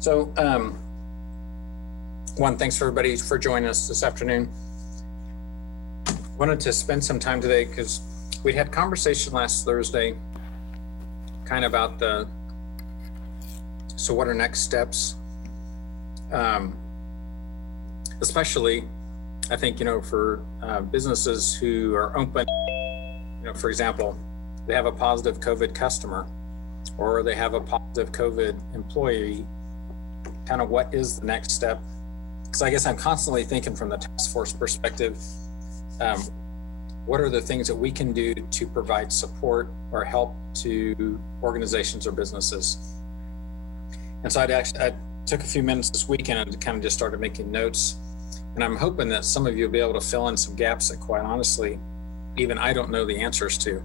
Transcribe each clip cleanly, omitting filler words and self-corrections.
So, one, thanks for everybody for joining us this afternoon. Wanted to spend some time today because we had conversation last Thursday kind of about so what are next steps? Especially, I think, for businesses who are open, for example, they have a positive COVID customer or they have a positive COVID employee, kind of what is the next step? Because I guess I'm constantly thinking from the task force perspective, what are the things that we can do to provide support or help to organizations or businesses? And so I took a few minutes this weekend and kind of just started making notes. And I'm hoping that some of you will be able to fill in some gaps that, quite honestly, even I don't know the answers to.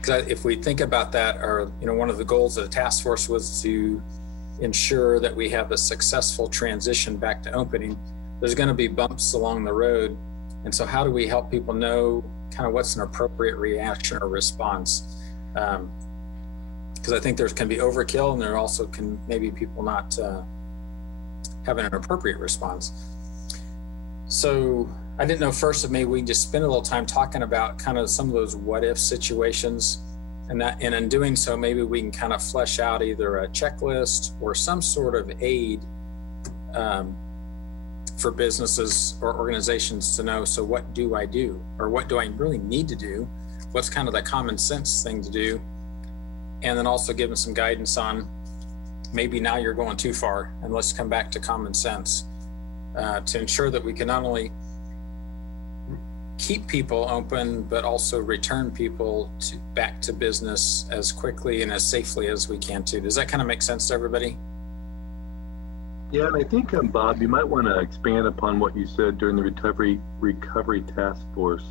Because if we think about that, or one of the goals of the task force was to ensure that we have a successful transition back to opening. There's going to be bumps along the road. And so how do we help people know kind of what's an appropriate reaction or response? Because I think there can be overkill, and there also can maybe people not having an appropriate response. So I didn't know first if maybe we can just spend a little time talking about kind of some of those what if situations, and in doing so, maybe we can kind of flesh out either a checklist or some sort of aid for businesses or organizations to know, so what do I do? Or what do I really need to do? What's kind of the common sense thing to do? And then also give them some guidance on maybe now you're going too far, and let's come back to common sense to ensure that we can not only keep people open, but also return people back to business as quickly and as safely as we can too. Does that kind of make sense to everybody? Yeah, and I think, Bob, you might want to expand upon what you said during the recovery task force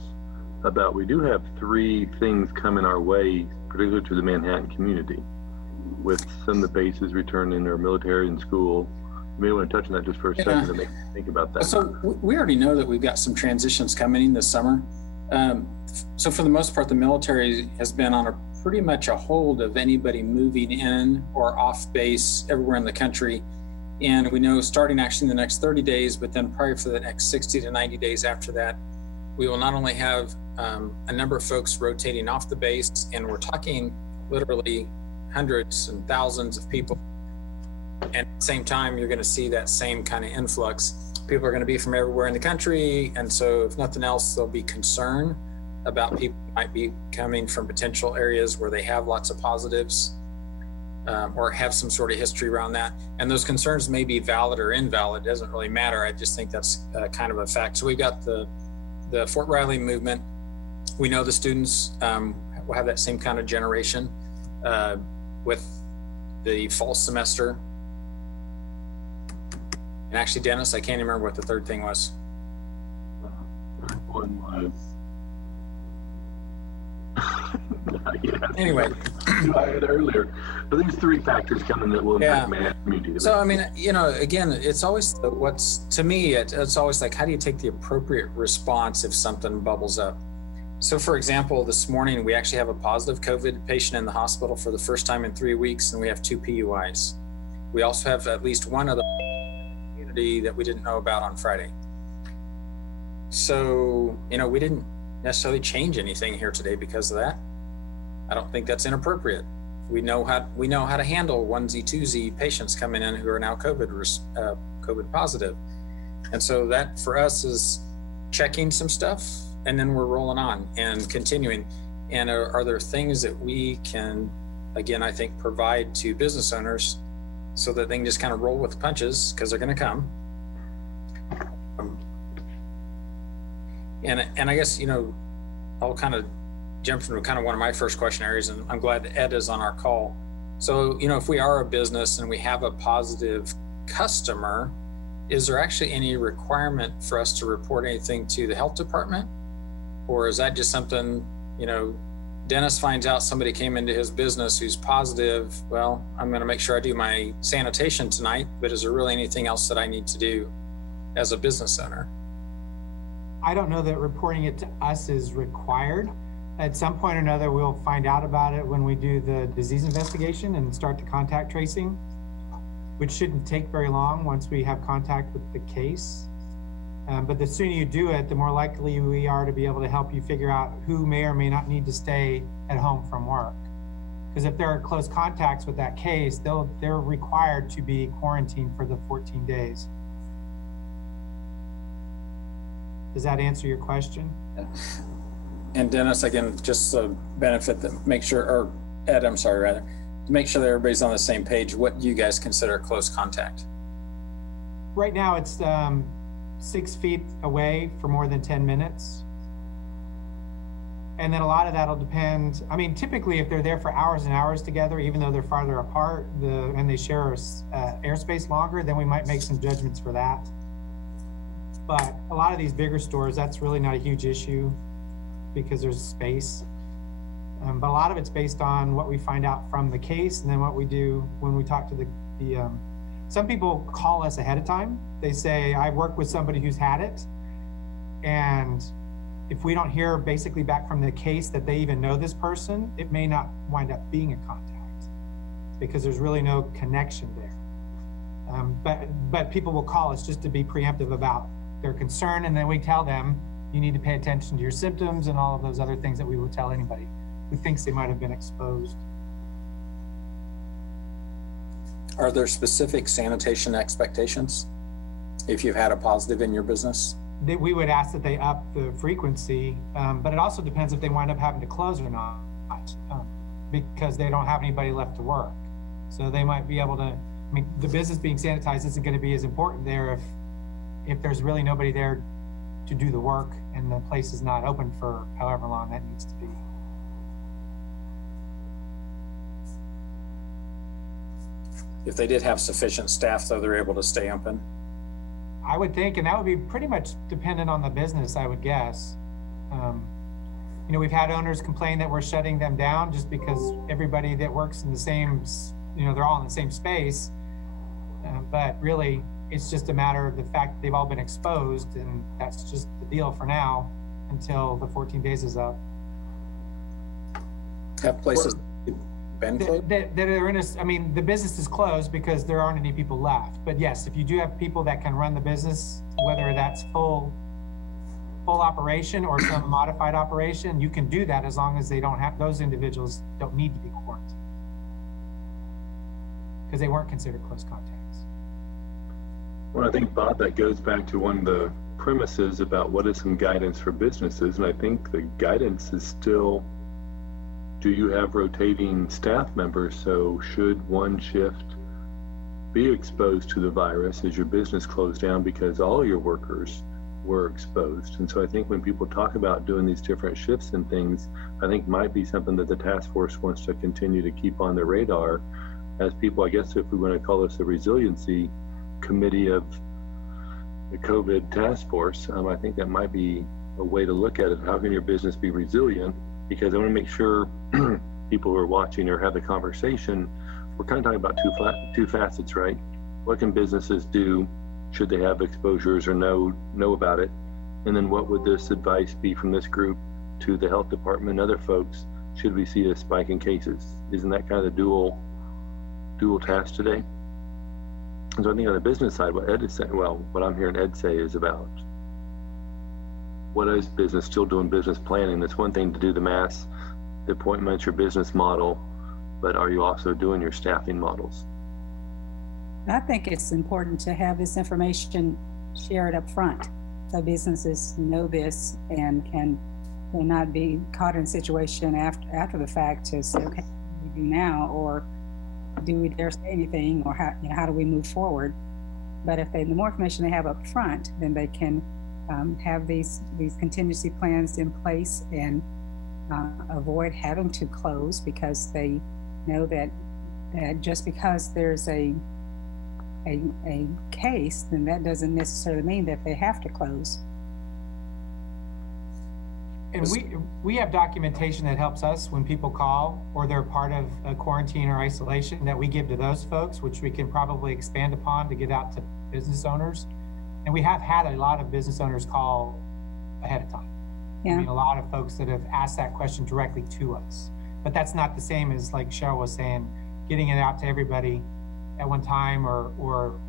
about we do have 3 things coming our way, particularly to the Manhattan community, with some of the bases returning their military and school. You may want to touch on that just for a second to make me think about that. So we already know that we've got some transitions coming in this summer. So for the most part, the military has been on pretty much a hold of anybody moving in or off base everywhere in the country. And we know starting actually in the next 30 days, but then probably for the next 60 to 90 days after that, we will not only have a number of folks rotating off the base, and we're talking literally hundreds and thousands of people. And at the same time, you're going to see that same kind of influx. People are going to be from everywhere in the country. And so if nothing else, there'll be concern about people who might be coming from potential areas where they have lots of positives or have some sort of history around that. And those concerns may be valid or invalid. It doesn't really matter. I just think that's kind of a fact. So we've got the Fort Riley movement. We know the students will have that same kind of generation with the fall semester. And actually, Dennis, I can't even remember what the third thing was. One was. Anyway, I had earlier. But there's 3 factors coming that will impact Manhattan community. So I mean, again, it's always to me, it's always like, how do you take the appropriate response if something bubbles up? So for example, this morning, we actually have a positive COVID patient in the hospital for the first time in 3 weeks, and we have 2 PUIs. We also have at least one other community that we didn't know about on Friday. So, we didn't necessarily change anything here today because of that. I don't think that's inappropriate. We know how to handle onesie, twosie patients coming in who are now COVID positive. And so that for us is checking some stuff, and then we're rolling on and continuing. And are there things that we can, again, I think, provide to business owners so that they can just kind of roll with the punches, because they're going to come. And I guess, I'll kind of jump into kind of one of my first question areas, and I'm glad that Ed is on our call. So, if we are a business and we have a positive customer, is there actually any requirement for us to report anything to the health department? Or is that just something, Dennis finds out somebody came into his business who's positive? Well, I'm going to make sure I do my sanitation tonight, but is there really anything else that I need to do as a business owner? I don't know that reporting it to us is required. At some point or another, we'll find out about it when we do the disease investigation and start the contact tracing, which shouldn't take very long once we have contact with the case. But the sooner you do it, the more likely we are to be able to help you figure out who may or may not need to stay at home from work. Because if there are close contacts with that case, they're required to be quarantined for the 14 days. Does that answer your question? And Dennis, again, just a benefit that make sure, or Ed, I'm sorry, rather, to make sure that everybody's on the same page, what do you guys consider close contact? Right now, it's 6 feet away for more than 10 minutes. And then a lot of that'll depend. I mean, typically, if they're there for hours and hours together, even though they're farther apart, and they share airspace longer, then we might make some judgments for that. But a lot of these bigger stores, that's really not a huge issue because there's space. But a lot of it's based on what we find out from the case and then what we do when we talk to the some people call us ahead of time. They say, I work with somebody who's had it. And if we don't hear basically back from the case that they even know this person, it may not wind up being a contact because there's really no connection there. But people will call us just to be preemptive about their concern. And then we tell them, you need to pay attention to your symptoms and all of those other things that we would tell anybody who thinks they might have been exposed. Are there specific sanitation expectations if you've had a positive in your business? We would ask that they up the frequency, but it also depends if they wind up having to close or not, because they don't have anybody left to work. So they might be able to, I mean, the business being sanitized isn't going to be as important there if there's really nobody there to do the work and the place is not open for however long that needs to be. If they did have sufficient staff, though, they're able to stay open? I would think, and that would be pretty much dependent on the business, I would guess. You know, we've had owners complain that we're shutting them down just because everybody that works in the same, you know, they're all in the same space. But really, it's just a matter of the fact that they've all been exposed, and that's just the deal for now until the 14 days is up. Have places been closed? That are in I mean, the business is closed because there aren't any people left. But yes, if you do have people that can run the business, whether that's full operation or some modified operation, you can do that as long as they don't have, those individuals don't need to be quarantined because they weren't considered close contacts. Well, I think, Bob, that goes back to one of the premises about what is some guidance for businesses. And I think the guidance is still, do you have rotating staff members? So should one shift be exposed to the virus as your business closed down because all your workers were exposed? And so I think when people talk about doing these different shifts and things, I think might be something that the task force wants to continue to keep on their radar as people, I guess if we want to call this a resiliency committee of the COVID task force, I think that might be a way to look at it. How can your business be resilient? Because I want to make sure people who are watching or have the conversation, we're kind of talking about two facets, right? What can businesses do should they have exposures or know about it? And then what would this advice be from this group to the health department and other folks should we see a spike in cases? Isn't that kind of the dual task today? And so I think on the business side, what Ed is saying, well, what I'm hearing Ed say is about what is business still doing business planning? That's one thing to do the mass, the appointments, your business model, but are you also doing your staffing models? I think it's important to have this information shared up front so businesses know this and will not be caught in a situation after the fact to say, okay, what do we do now? Or do we dare say anything? Or how do we move forward? But if the more information they have up front, then they can have these contingency plans in place and avoid having to close because they know that just because there's a case, then that doesn't necessarily mean that they have to close. And we have documentation that helps us when people call or they're part of a quarantine or isolation that we give to those folks, which we can probably expand upon to get out to business owners. And we have had a lot of business owners call ahead of time. I mean, a lot of folks that have asked that question directly to us, but that's not the same as, like Cheryl was saying, getting it out to everybody at one time or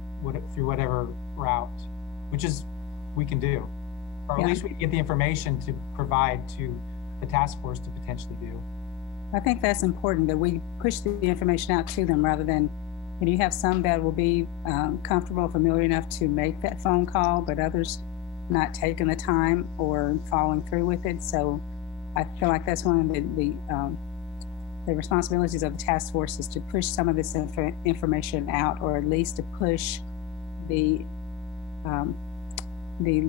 through whatever route, which is we can do, or at least we can get the information to provide to the task force to potentially do. I think that's important, that we push the information out to them rather than, and you have some that will be comfortable, familiar enough to make that phone call, but others not taking the time or following through with it. So I feel like that's one of the responsibilities of the task force, is to push some of this information out, or at least to push the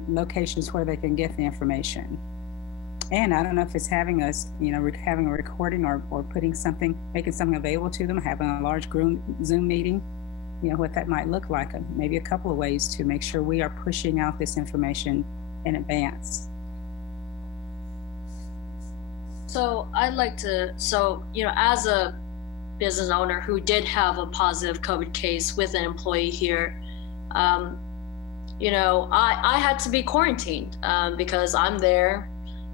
locations where they can get the information. And I don't know if it's having us, having a recording or putting something, making something available to them, having a large Zoom meeting, what that might look like. Maybe a couple of ways to make sure we are pushing out this information in advance. So I'd like to, as a business owner who did have a positive COVID case with an employee here, I had to be quarantined because I'm there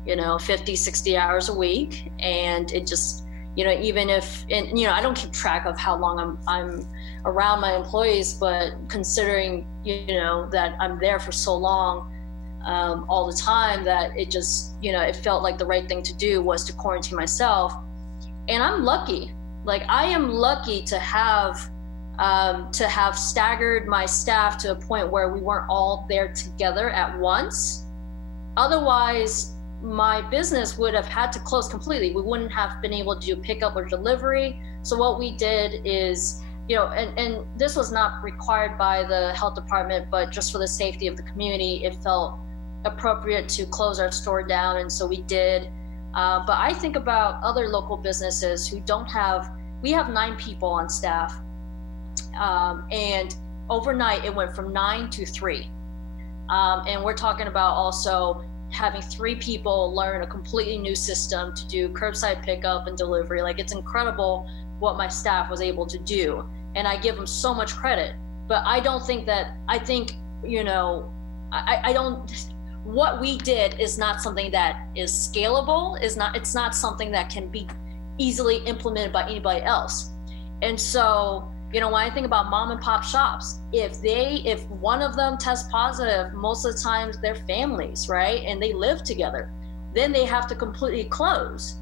50, 60 hours a week. And it just, even if, I don't keep track of how long I'm around my employees, but considering, that I'm there for so long, all the time, that it just, it felt like the right thing to do was to quarantine myself. And I'm lucky, I am lucky to have staggered my staff to a point where we weren't all there together at once. Otherwise, my business would have had to close completely. We wouldn't have been able to do pickup or delivery. So what we did is, and this was not required by the health department, but just for the safety of the community, it felt appropriate to close our store down. And so we did. But I think about other local businesses who we have 9 people on staff. And overnight it went from 9 to 3. And we're talking about also having 3 people learn a completely new system to do curbside pickup and delivery. It's incredible what my staff was able to do. And I give them so much credit, but I don't think that, what we did is not something that is scalable, it's not something that can be easily implemented by anybody else. And so, when I think about mom and pop shops, if one of them tests positive, most of the times they're families, right? And they live together, then they have to completely close.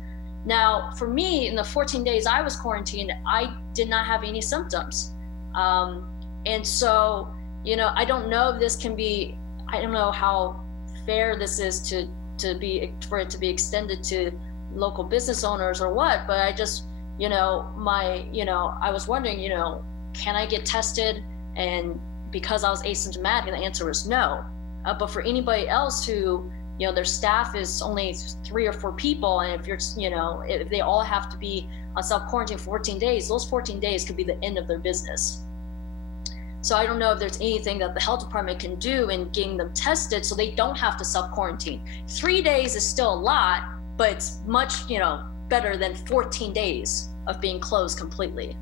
Now, for me, in the 14 days I was quarantined, I did not have any symptoms. And so, I don't know if this can be, I don't know how fair this is for it to be extended to local business owners or what, but I just, I was wondering, can I get tested? And because I was asymptomatic, the answer was no. But for anybody else who, their staff is only 3 or 4 people, and if if they all have to be on self-quarantine for 14 days, those 14 days could be the end of their business. So I don't know if there's anything that the health department can do in getting them tested so they don't have to self-quarantine. 3 days is still a lot, but it's much, better than 14 days of being closed completely.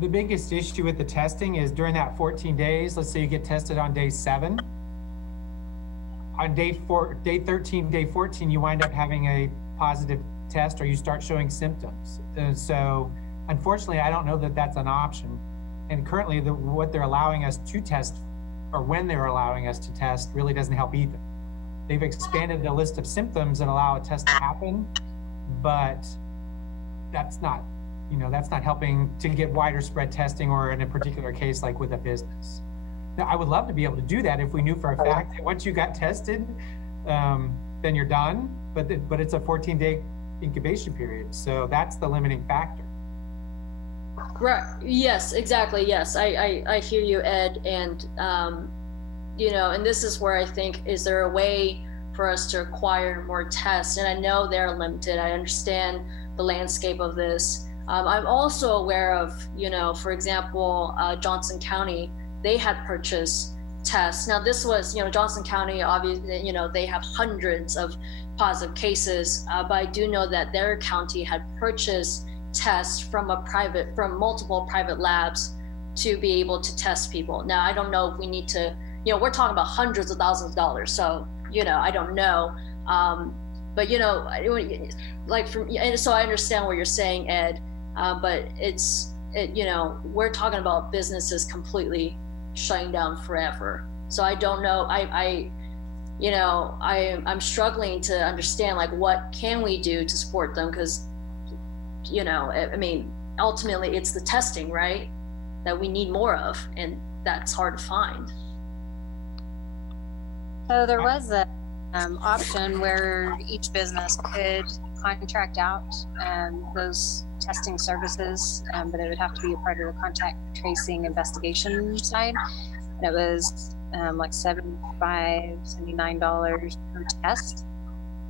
The biggest issue with the testing is during that 14 days, let's say you get tested on day 7. On day 13, day 14, you wind up having a positive test or you start showing symptoms. And so unfortunately, I don't know that that's an option. And currently what they're allowing us to test, or when they're allowing us to test, really doesn't help either. They've expanded the list of symptoms that allow a test to happen, but that's not helping to get wider spread testing, or in a particular case, like with a business. Now, I would love to be able to do that if we knew for a fact that once you got tested, then you're done, but it's a 14-day incubation period. So that's the limiting factor. Right. Yes, exactly. Yes. I hear you, Ed. And, and this is where I think, is there a way for us to acquire more tests? And I know they're limited. I understand the landscape of this. I'm also aware of, for example, Johnson County, they had purchased tests. Now this was, Johnson County, obviously, they have hundreds of positive cases, but I do know that their county had purchased tests from multiple private labs to be able to test people. Now, I don't know if we need to, we're talking about hundreds of thousands of dollars. So, I don't know. But, like and so I understand what you're saying, Ed, but we're talking about businesses completely shutting down forever. So I don't know. I'm struggling to understand, like, what can we do to support them? Because, ultimately it's the testing, right, that we need more of, and that's hard to find. So there was a option where each business could contract out those testing services, but it would have to be a part of the contact tracing investigation side. And it was like $79 per test.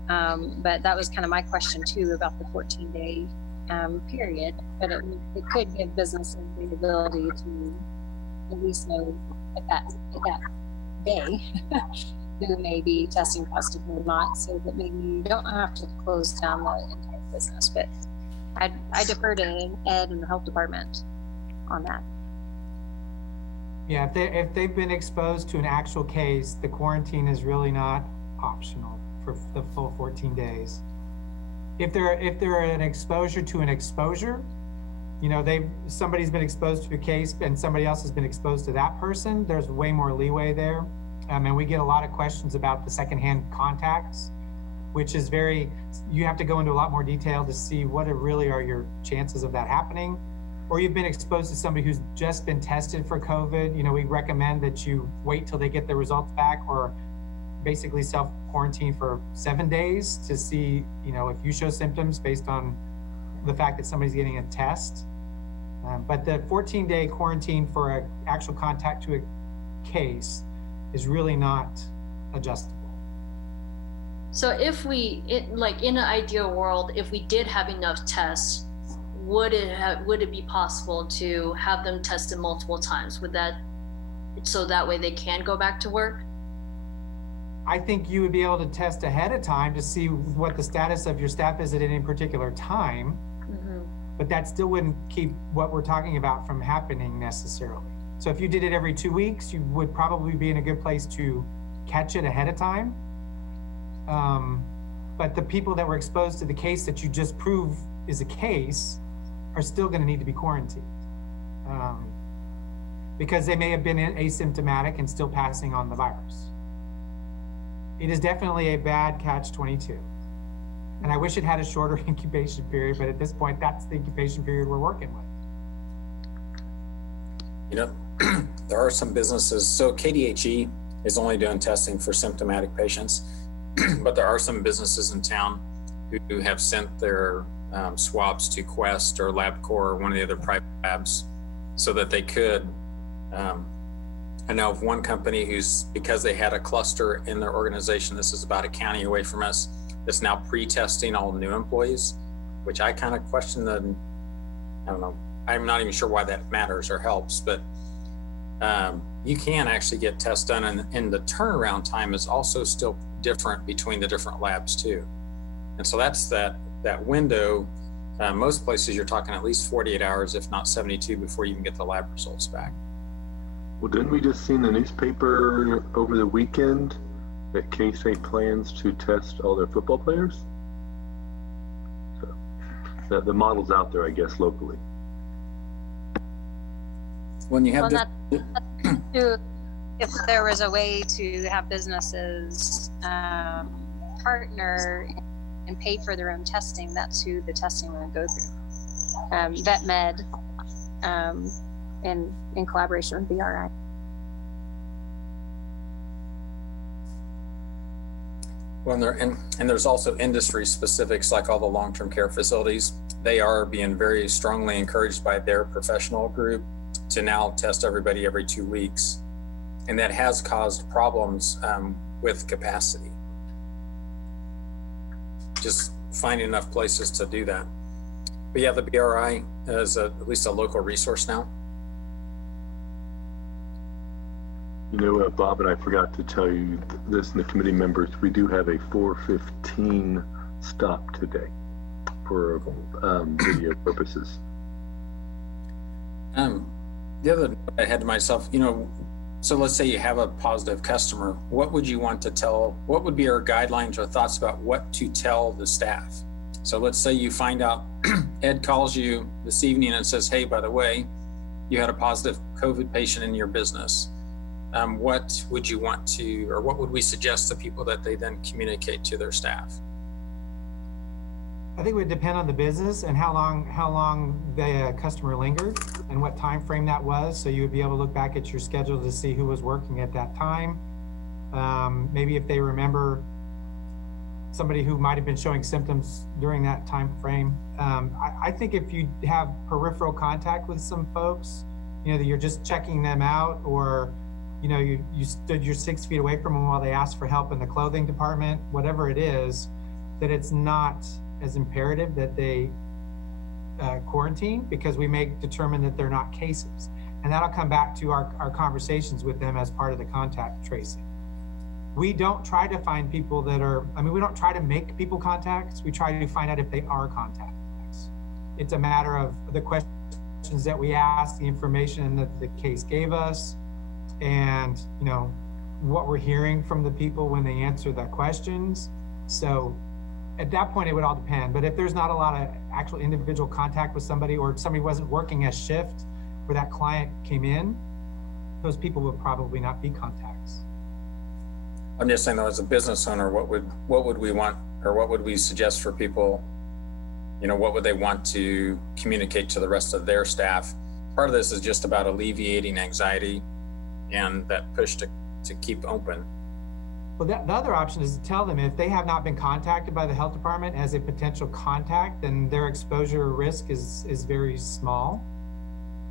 But that was kind of my question too about the 14-day period. But it could give businesses the ability to at least know at that day who may be testing positive or not, so that maybe you don't have to close down the entire business. But I defer to Ed and the health department on that. Yeah, if they've been exposed to an actual case, the quarantine is really not optional for the full 14 days. If they're an exposure to an exposure, somebody's been exposed to a case and somebody else has been exposed to that person, there's way more leeway there. And we get a lot of questions about the secondhand contacts, which is you have to go into a lot more detail to see what really are your chances of that happening. Or you've been exposed to somebody who's just been tested for COVID. We recommend that you wait till they get their results back, or basically self-quarantine for 7 days to see, if you show symptoms based on the fact that somebody's getting a test. But the 14-day quarantine for an actual contact to a case is really not adjustable. So if in an ideal world, if we did have enough tests, would it be possible to have them tested multiple times? So that way they can go back to work? I think you would be able to test ahead of time to see what the status of your staff is at any particular time, but that still wouldn't keep what we're talking about from happening necessarily. So if you did it every 2 weeks, you would probably be in a good place to catch it ahead of time. But the people that were exposed to the case that you just proved is a case are still going to need to be quarantined, because they may have been asymptomatic and still passing on the virus. It is definitely a bad catch-22. And I wish it had a shorter incubation period, but at this point, that's the incubation period we're working with. There are some businesses, so KDHE is only doing testing for symptomatic patients, but there are some businesses in town who have sent their swabs to Quest or LabCorp or one of the other private labs so that they could. I know of one company because they had a cluster in their organization, this is about a county away from us, that's now pre-testing all new employees, which I kind of question I don't know, I'm not even sure why that matters or helps, but you can actually get tests done, and the turnaround time is also still different between the different labs too. And so that's that window. Most places you're talking at least 48 hours, if not 72, before you even get the lab results back. Well, didn't we just see in the newspaper over the weekend that K-State plans to test all their football players? So the model's out there, I guess, locally. When you have if there was a way to have businesses partner and pay for their own testing, that's who the testing would go through. VetMed, in collaboration with BRI. Well, and there's also industry specifics, like all the long-term care facilities. They are being very strongly encouraged by their professional group to now test everybody every 2 weeks. And that has caused problems with capacity. Just finding enough places to do that. But yeah, the BRI is at least a local resource now. Bob, and I forgot to tell you this, and the committee members, we do have a 4:15 stop today for video purposes. The other note I had to myself, So let's say you have a positive customer. What would you want to tell? What would be our guidelines or thoughts about what to tell the staff? So let's say you find out Ed calls you this evening and says, hey, by the way, you had a positive COVID patient in your business. What would you want to, or what would we suggest to people that they then communicate to their staff? I think it would depend on the business and how long the customer lingered and what time frame that was. So you would be able to look back at your schedule to see who was working at that time. Maybe if they remember somebody who might have been showing symptoms during that time frame. I think if you have peripheral contact with some folks, that you're just checking them out, or you stood your 6 feet away from them while they asked for help in the clothing department, whatever it is, that it's not as imperative that they quarantine, because we may determine that they're not cases. And that'll come back to our conversations with them as part of the contact tracing. We don't try to find people that are, we don't try to make people contacts. We try to find out if they are contacts. It's a matter of the questions that we ask, the information that the case gave us, and what we're hearing from the people when they answer the questions. So at that point, it would all depend. But if there's not a lot of actual individual contact with somebody, or somebody wasn't working a shift where that client came in, those people would probably not be contacts. I'm just saying, though, as a business owner, what would we want, or what would we suggest for people? What would they want to communicate to the rest of their staff? Part of this is just about alleviating anxiety and that push to keep open. Well, the other option is to tell them if they have not been contacted by the health department as a potential contact, then their exposure risk is very small.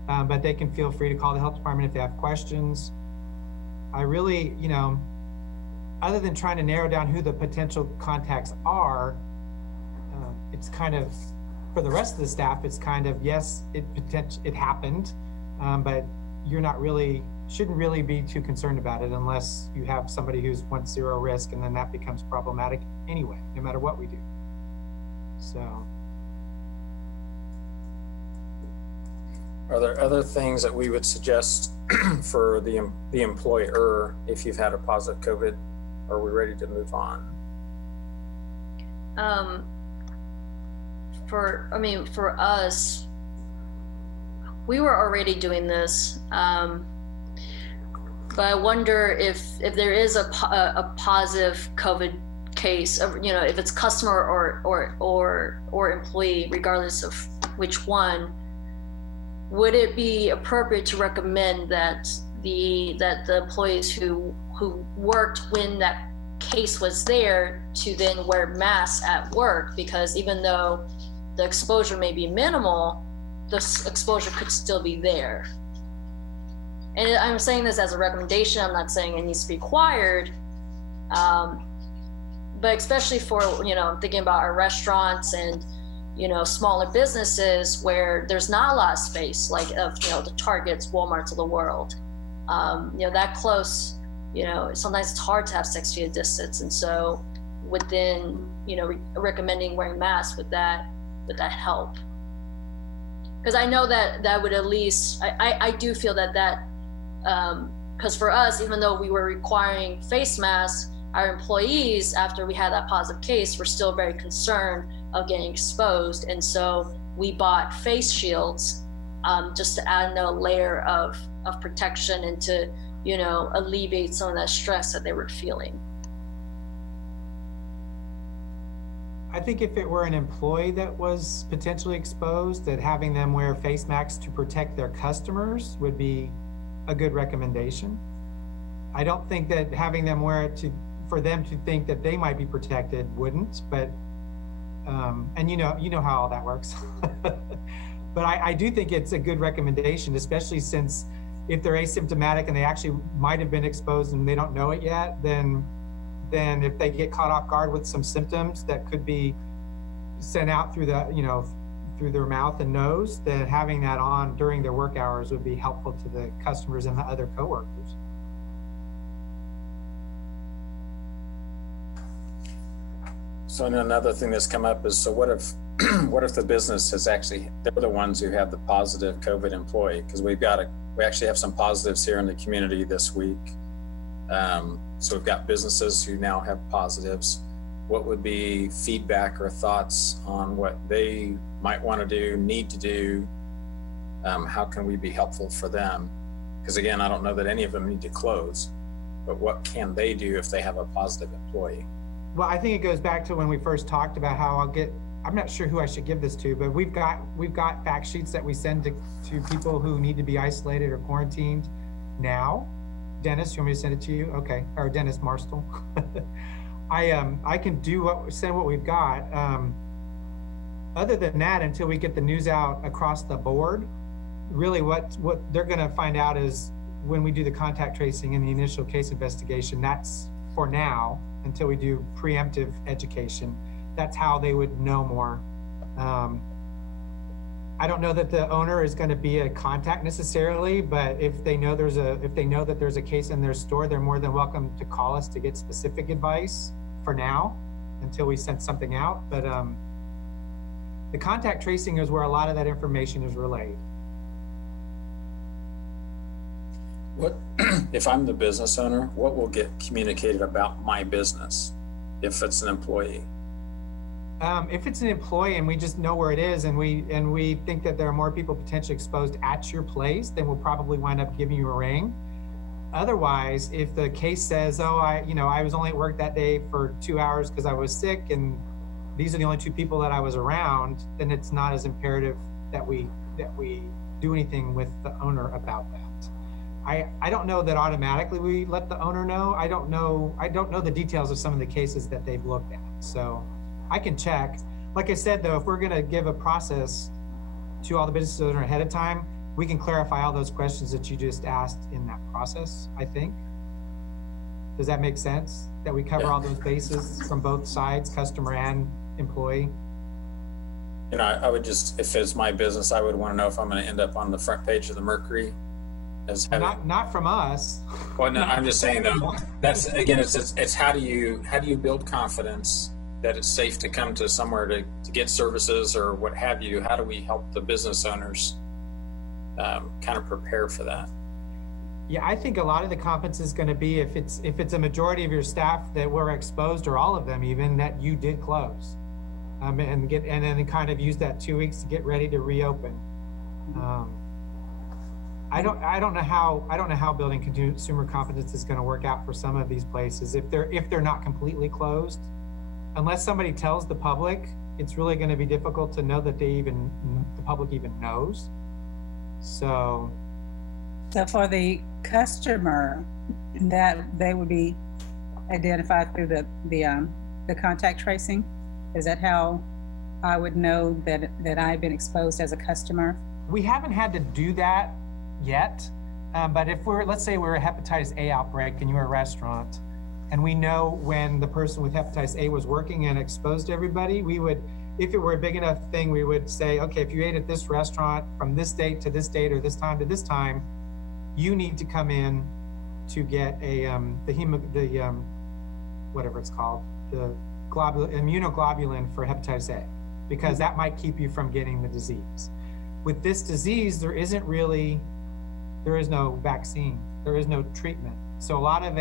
But they can feel free to call the health department if they have questions. I really, other than trying to narrow down who the potential contacts are, it's kind of, for the rest of the staff, it's kind of, yes, it happened, but you're not really, shouldn't really be too concerned about it unless you have somebody who's wants zero risk, and then that becomes problematic anyway, no matter what we do. So. Are there other things that we would suggest for the employer if you've had a positive COVID? Are we ready to move on? For us, we were already doing this, but I wonder if there is a positive COVID case, if it's customer or employee, regardless of which one, would it be appropriate to recommend that the employees who worked when that case was there to then wear masks at work? Because even though the exposure may be minimal, the exposure could still be there. And I'm saying this as a recommendation. I'm not saying it needs to be required, but especially for, thinking about our restaurants and, smaller businesses where there's not a lot of space, like the Targets, Walmarts of the world, that close, sometimes it's hard to have 6 feet of distance. And so within, recommending wearing masks, would that help? Because I know that would at least, I do feel that because for us, even though we were requiring face masks, our employees, after we had that positive case, were still very concerned of getting exposed. And so we bought face shields just to add another layer of protection and to, alleviate some of that stress that they were feeling. I think if it were an employee that was potentially exposed, that having them wear face masks to protect their customers would be a good recommendation. I don't think that having them wear it for them to think that they might be protected wouldn't, but and you know how all that works. But I do think it's a good recommendation, especially since if they're asymptomatic and they actually might have been exposed and they don't know it yet, then if they get caught off guard with some symptoms that could be sent out through through their mouth and nose, then having that on during their work hours would be helpful to the customers and the other coworkers. So another thing that's come up is, so what if the business has actually, they're the ones who have the positive COVID employee? Because we've got we actually have some positives here in the community this week. So we've got businesses who now have positives. What would be feedback or thoughts on what they might want to do, need to do? How can we be helpful for them? Because again, I don't know that any of them need to close, but what can they do if they have a positive employee? Well, I think it goes back to when we first talked about how I'm not sure who I should give this to, but we've got fact sheets that we send to people who need to be isolated or quarantined now. Dennis, you want me to send it to you? Okay, or Dennis Marstel. I can send what we've got. Other than that, until we get the news out across the board, really what they're going to find out is when we do the contact tracing and the initial case investigation, that's for now, until we do preemptive education. That's how they would know more. I don't know that the owner is going to be a contact necessarily, but if they know that there's a case in their store, they're more than welcome to call us to get specific advice for now until we send something out. But the contact tracing is where a lot of that information is relayed. What if I'm the business owner? What will get communicated about my business if it's an employee? If it's an employee and we just know where it is, and we think that there are more people potentially exposed at your place, then we'll probably wind up giving you a ring. Otherwise, if the case says, oh, I was only at work that day for 2 hours because I was sick, and these are the only 2 people that I was around, then it's not as imperative that we do anything with the owner about that. I don't know that automatically we let the owner know. I don't know the details of some of the cases that they've looked at. So I can check. Like I said, though, if we're going to give a process to all the business owners ahead of time, we can clarify all those questions that you just asked in that process, I think. Does that make sense? That we cover all those bases from both sides, customer and employee? You know, I would just, if it's my business, I would want to know if I'm going to end up on the front page of the Mercury. As having, not from us. Well, no, I'm just saying though, that's, again, it's how do you build confidence that it's safe to come to somewhere to get services or what have you? How do we help the business owners kind of prepare for that? Yeah, I think a lot of the confidence is going to be if it's a majority of your staff that were exposed, or all of them even, that you did close, and then kind of use that 2 weeks to get ready to reopen. I don't know how building consumer confidence is going to work out for some of these places if they're not completely closed. Unless somebody tells the public, it's really going to be difficult to know that the public even knows. So for the customer, that they would be identified through the contact tracing. Is that how I would know that I've been exposed as a customer? We haven't had to do that yet, but if let's say we're a hepatitis A outbreak and you're a restaurant, and we know when the person with hepatitis A was working and exposed everybody, we would, if it were a big enough thing, we would say, okay, if you ate at this restaurant from this date to this date or this time to this time, you need to come in to get whatever it's called, the immunoglobulin for hepatitis A, because that might keep you from getting the disease. With this disease, there is no vaccine, there is no treatment. So a lot of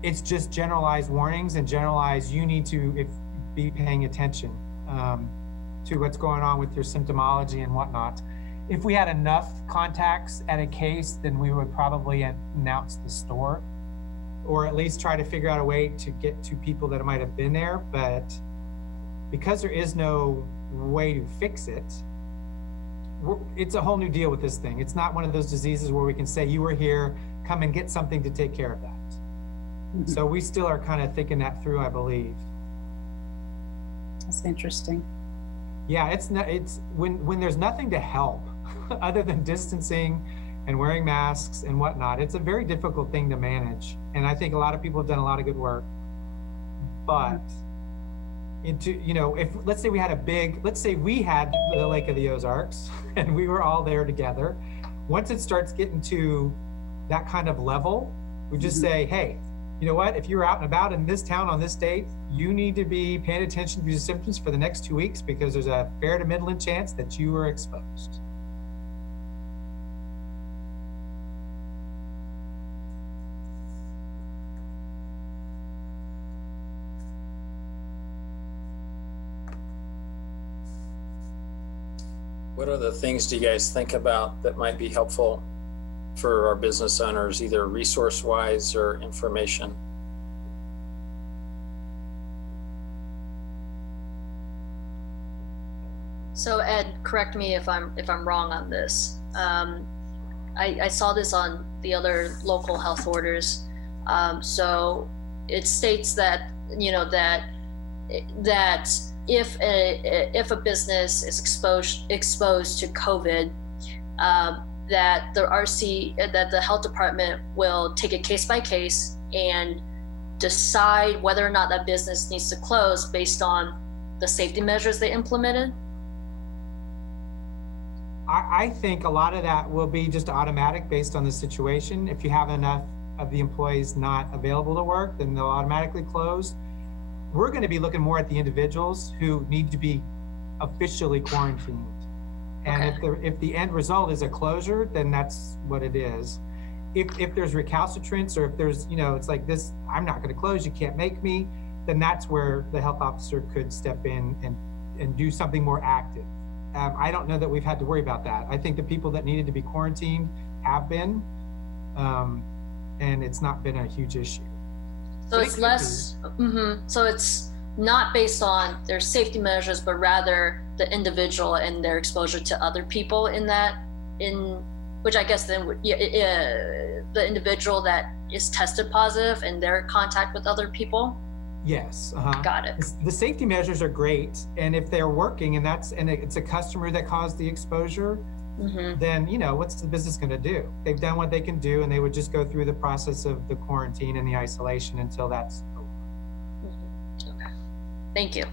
it's just generalized warnings and generalized, you need to be paying attention to what's going on with your symptomology and whatnot. If we had enough contacts at a case, then we would probably announce the store, or at least try to figure out a way to get to people that might have been there. But because there is no way to fix it, it's a whole new deal with this thing. It's not one of those diseases where we can say, you were here, come and get something to take care of that. Mm-hmm. So we still are kind of thinking that through, I believe. That's interesting. Yeah, it's when there's nothing to help other than distancing and wearing masks and whatnot, it's a very difficult thing to manage. And I think a lot of people have done a lot of good work. But if let's say we had we had the Lake of the Ozarks and we were all there together, once it starts getting to that kind of level, we just say, hey, you know what, if you're out and about in this town on this date, you need to be paying attention to your symptoms for the next 2 weeks, because there's a fair to middling chance that you were exposed. What other things do you guys think about that might be helpful for our business owners, either resource-wise or information? So Ed, correct me if I'm wrong on this. I saw this on the other local health orders. So it states that that if a business is exposed to COVID, that the health department will take it case by case and decide whether or not that business needs to close based on the safety measures they implemented. I think a lot of that will be just automatic based on the situation. If you have enough of the employees not available to work, then they'll automatically close. We're going to be looking more at the individuals who need to be officially quarantined. And okay. if the end result is a closure, then that's what it is. If there's recalcitrance, or if there's, it's like this, I'm not going to close, you can't make me, then that's where the health officer could step in and do something more active. I don't know that we've had to worry about that. I think the people that needed to be quarantined have been, and it's not been a huge issue. So it's less, so it's not based on their safety measures, but rather the individual and their exposure to other people which I guess then would, the individual that is tested positive and their contact with other people. Yes. Got it. The safety measures are great. And if they're working and it's a customer that caused the exposure, then, what's the business going to do? They've done what they can do, and they would just go through the process of the quarantine and the isolation until that's over. Okay. Thank you.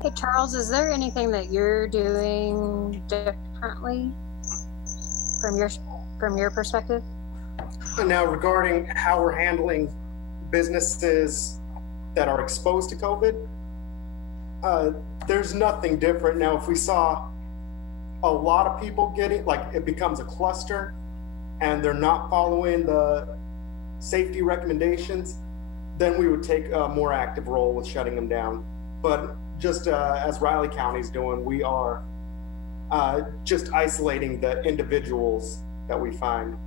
Hey, Charles, is there anything that you're doing differently from your perspective? Now, regarding how we're handling businesses that are exposed to COVID, there's nothing different. Now, if we saw a lot of people it becomes a cluster and they're not following the safety recommendations, then we would take a more active role with shutting them down. But just as Riley County's doing, we are just isolating the individuals that we find.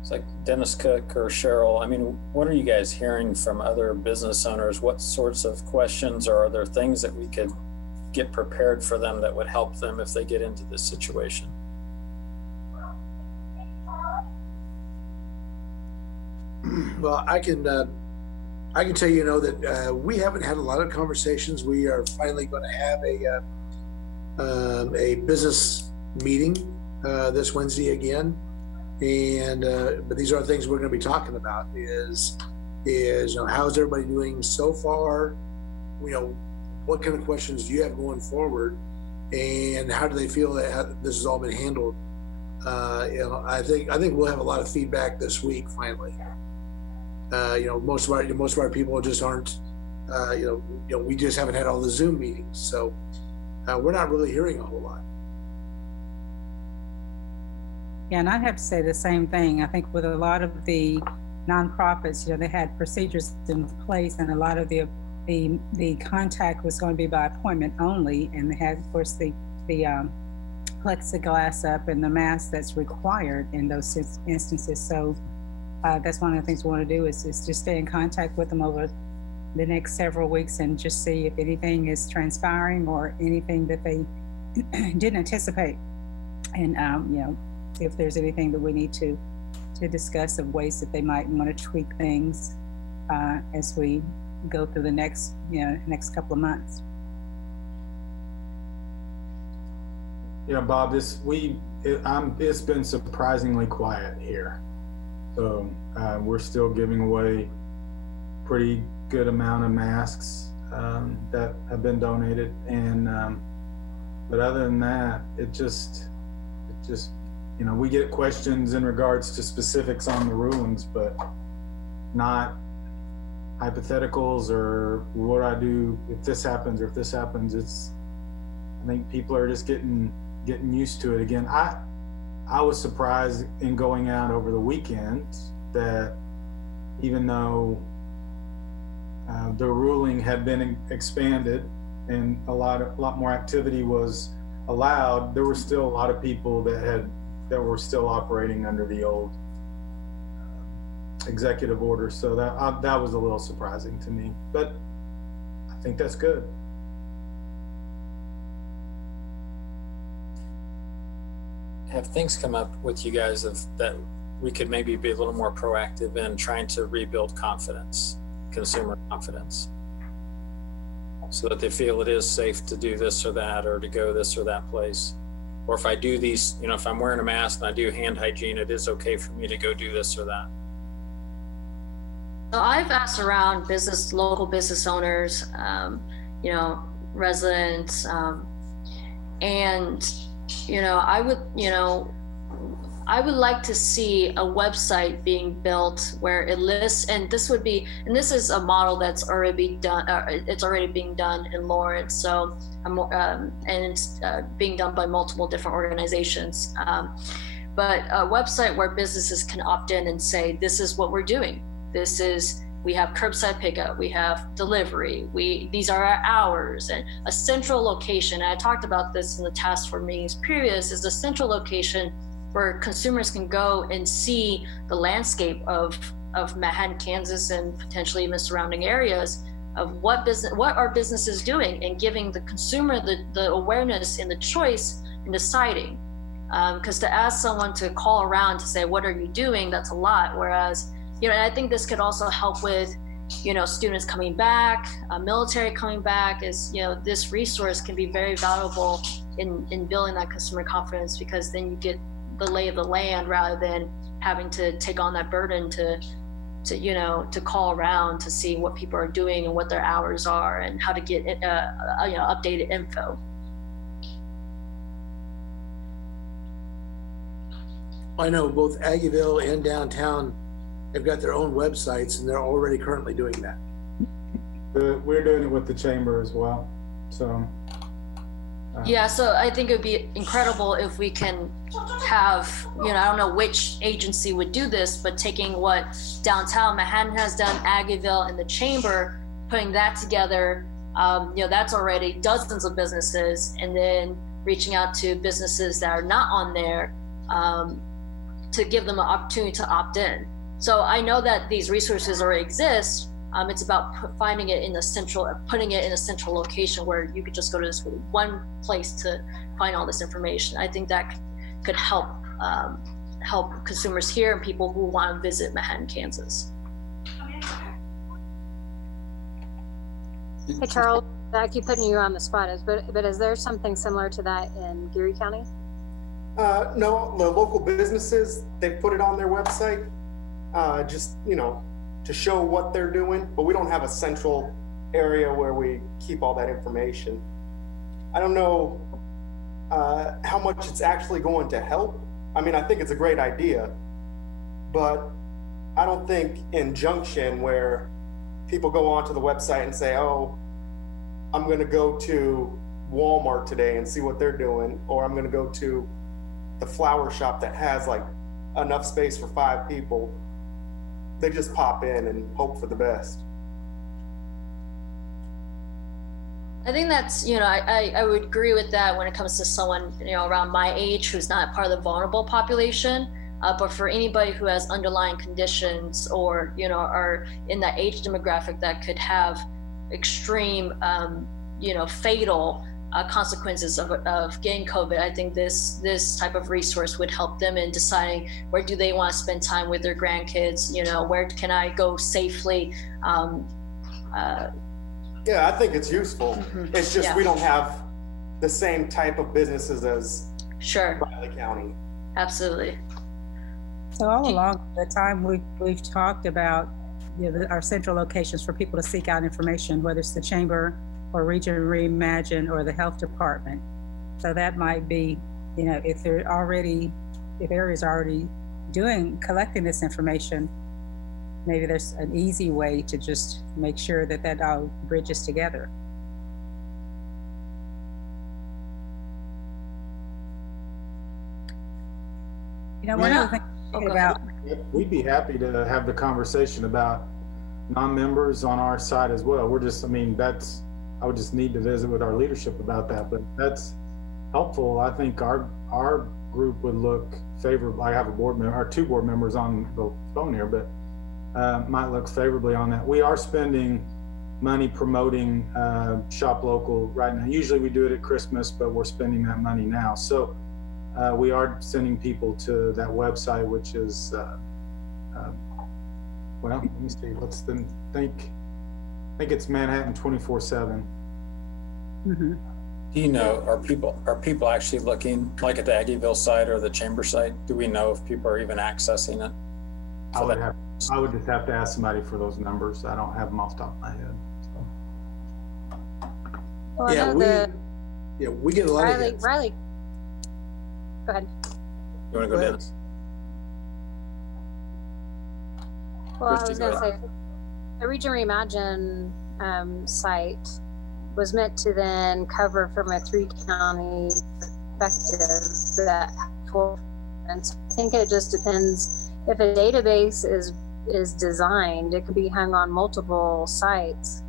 It's like Dennis Cook or Cheryl. I mean, what are you guys hearing from other business owners? What sorts of questions, or are there things that we could get prepared for them that would help them if they get into this situation? Well, I can tell you, that we haven't had a lot of conversations. We are finally going to have a business meeting this Wednesday again. And but these are things we're going to be talking about is how's everybody doing so far? What kind of questions do you have going forward, and how do they feel that this has all been handled? I think we'll have a lot of feedback this week finally. Most of our people just aren't. We just haven't had all the Zoom meetings, so we're not really hearing a whole lot. Yeah, and I have to say the same thing. I think with a lot of the nonprofits, they had procedures in place, and a lot of the contact was going to be by appointment only, and they had, of course, the plexiglass up and the mask that's required in those instances. So that's one of the things we want to do is just stay in contact with them over the next several weeks and just see if anything is transpiring or anything that they didn't anticipate, and if there's anything that we need to discuss of ways that they might want to tweak things as we go through the next couple of months. Bob, it's been surprisingly quiet here. So we're still giving away pretty good amount of masks that have been donated, and but other than that, it just we get questions in regards to specifics on the rulings, but not hypotheticals or what I do if this happens or if this happens. I think people are just getting used to it again. I was surprised in going out over the weekend that even though the ruling had been expanded and a lot more activity was allowed, there were still a lot of people that were still operating under the old executive order. So that was a little surprising to me, but I think that's good. Have things come up with you guys that we could maybe be a little more proactive in trying to rebuild confidence, consumer confidence, so that they feel it is safe to do this or that, or to go this or that place? Or if I do these, if I'm wearing a mask and I do hand hygiene, it is okay for me to go do this or that. So I've asked around local business owners, residents, and I would like to see a website being built where it lists, and this is a model that's already done. It's already being done in Lawrence. So, and it's being done by multiple different organizations. But a website where businesses can opt in and say, "This is what we're doing. We have curbside pickup, we have delivery, these are our hours," and a central location. And I talked about this in the task force meetings previous, is a central location where consumers can go and see the landscape of Manhattan, Kansas, and potentially even surrounding areas of what are businesses doing, and giving the consumer the awareness and the choice in deciding. Because to ask someone to call around to say, "What are you doing?" that's a lot. Whereas, and I think this could also help with, students coming back, military coming back, this resource can be very valuable in building that consumer confidence, because then you get the lay of the land rather than having to take on that burden to call around to see what people are doing and what their hours are and how to get updated info. I know both Aggieville and downtown have got their own websites, and they're already currently doing that. We're doing it with the chamber as well. So. Yeah, so I think it would be incredible if we can have, I don't know which agency would do this, but taking what downtown Manhattan has done, Aggieville, and the chamber, putting that together, that's already dozens of businesses, and then reaching out to businesses that are not on there to give them an opportunity to opt in. So I know that these resources already exist. It's about putting it in a central location where you could just go to this one place to find all this information. I think that could help consumers here and people who want to visit Manhattan, Kansas. Hey, Charles, I keep putting you on the spot, but is there something similar to that in Geary County? No, the local businesses, they put it on their website, to show what they're doing, but we don't have a central area where we keep all that information. I don't know how much it's actually going to help. I mean, I think it's a great idea, but I don't think in Junction, where people go onto the website and say, "Oh, I'm going to go to Walmart today and see what they're doing," or "I'm going to go to the flower shop that has like enough space for 5 people." They just pop in and hope for the best. I think that's, I would agree with that when it comes to someone, around my age who's not part of the vulnerable population. But for anybody who has underlying conditions or, are in that age demographic that could have extreme, fatal consequences of getting COVID, I think this type of resource would help them in deciding where do they want to spend time with their grandkids, where can I go safely. Yeah, I think it's useful. Mm-hmm. It's just we don't have the same type of businesses as Riley County. Absolutely. So all along the time we've talked about our central locations for people to seek out information, whether it's the chamber or Region Reimagine or the health department. So that might be, if areas are already collecting this information, maybe there's an easy way to just make sure that all bridges together. One of the things about We'd be happy to have the conversation about non-members on our side as well. We're just, I mean, I would just need to visit with our leadership about that, but that's helpful. I think our group would look favorable. I have a board member, or 2 board members on the phone here, but might look favorably on that. We are spending money promoting Shop Local right now. Usually we do it at Christmas, but we're spending that money now. So we are sending people to that website, which is, well, let me see. Let's then think it's Manhattan 24/7. Mm-hmm. Do you know, are people actually looking like at the Aggieville site or the Chamber site? Do we know if people are even accessing it? I would just have to ask somebody for those numbers. I don't have them off the top of my head. So. Well, we get a lot of hits. Riley. Go ahead. You want to go, Dennis? Well, I was going to say, the Region Reimagine site was meant to then cover from a 3-county perspective that, and so I think it just depends if a database is designed, it could be hung on multiple sites.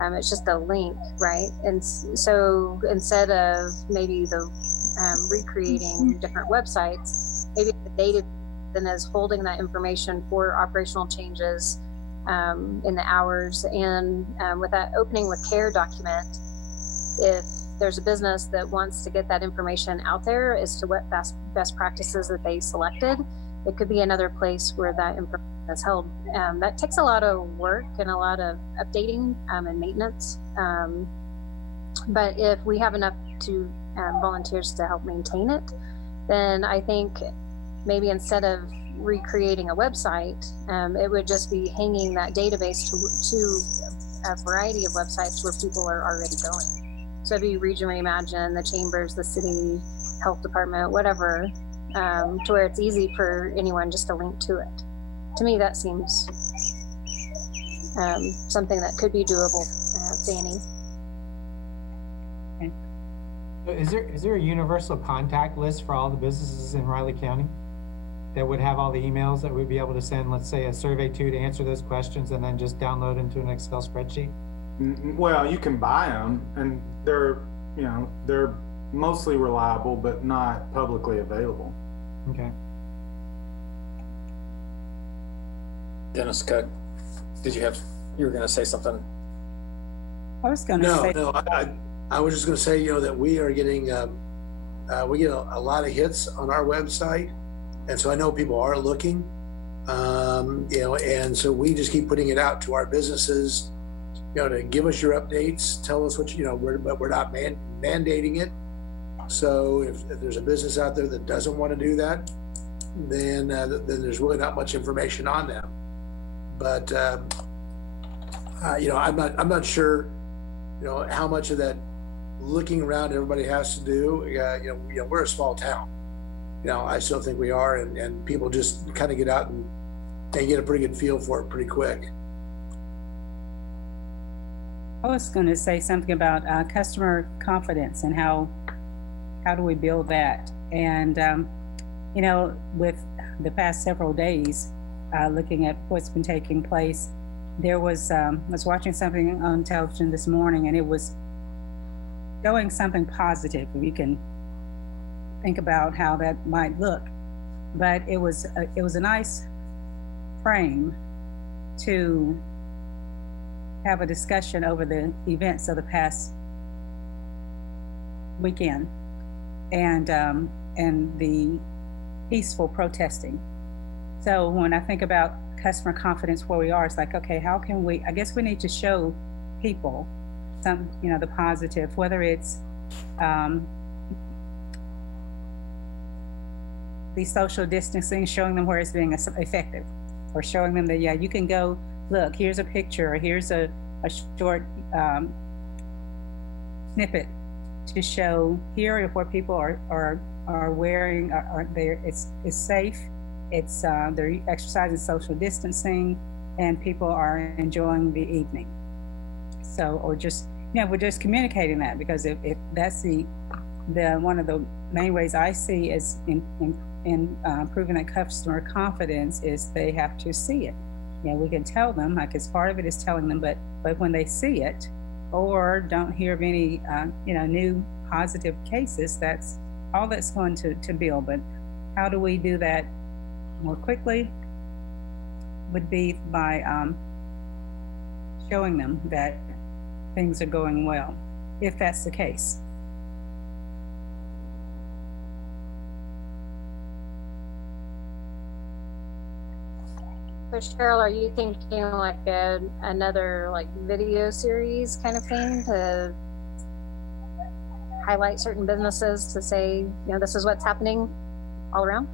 It's just a link, right? And so instead of maybe the recreating different websites, maybe the data then is holding that information for operational changes in the hours. And with that opening with care document, if there's a business that wants to get that information out there as to what best practices that they selected, it could be another place where that information is held. That takes a lot of work and a lot of updating and maintenance. But if we have enough volunteers to help maintain it, then I think maybe instead of recreating a website, it would just be hanging that database to a variety of websites where people are already going. So it'd be Region Reimagine, the Chambers, the city, health department, whatever, to where it's easy for anyone just to link to it. To me, that seems something that could be doable, Danny. Is there a universal contact list for all the businesses in Riley County that would have all the emails that we'd be able to send, let's say, a survey to answer those questions and then just download into an Excel spreadsheet? Well, you can buy them, and they're mostly reliable, but not publicly available. Okay. Dennis Cook, you were going to say something? I was going to say. No, I was just going to say, that we are getting, we get a lot of hits on our website. And so I know people are looking, and so we just keep putting it out to our businesses, to give us your updates, tell us what, but we're not mandating it. So if there's a business out there that doesn't want to do that, then there's really not much information on them. But, I'm not sure, how much of that looking around everybody has to do. We're a small town. I still think we are, and people just kind of get out and get a pretty good feel for it pretty quick. I was going to say something about customer confidence and how do we build that? And, with the past several days, looking at what's been taking place, I was watching something on television this morning, and it was showing something positive. We can think about how that might look, but it was a nice frame to have a discussion over the events of the past weekend and the peaceful protesting. So when I think about customer confidence where we are, it's like, okay, how can I guess we need to show people some, the positive, whether it's the social distancing, showing them where it's being effective, or showing them that, you can go, look, here's a picture, or here's a short snippet to show here where people are wearing, it's safe, it's they're exercising social distancing, and people are enjoying the evening. So, or just, we're just communicating that, because if that's the one of the main ways I see is in proving that customer confidence is they have to see it. You know, we can tell them, like, it's part of it is telling them, but when they see it or don't hear of any, new positive cases, that's all that's going to build. But how do we do that more quickly? Would be by showing them that things are going well, if that's the case. So Cheryl, are you thinking like another like video series kind of thing to highlight certain businesses to say, this is what's happening all around?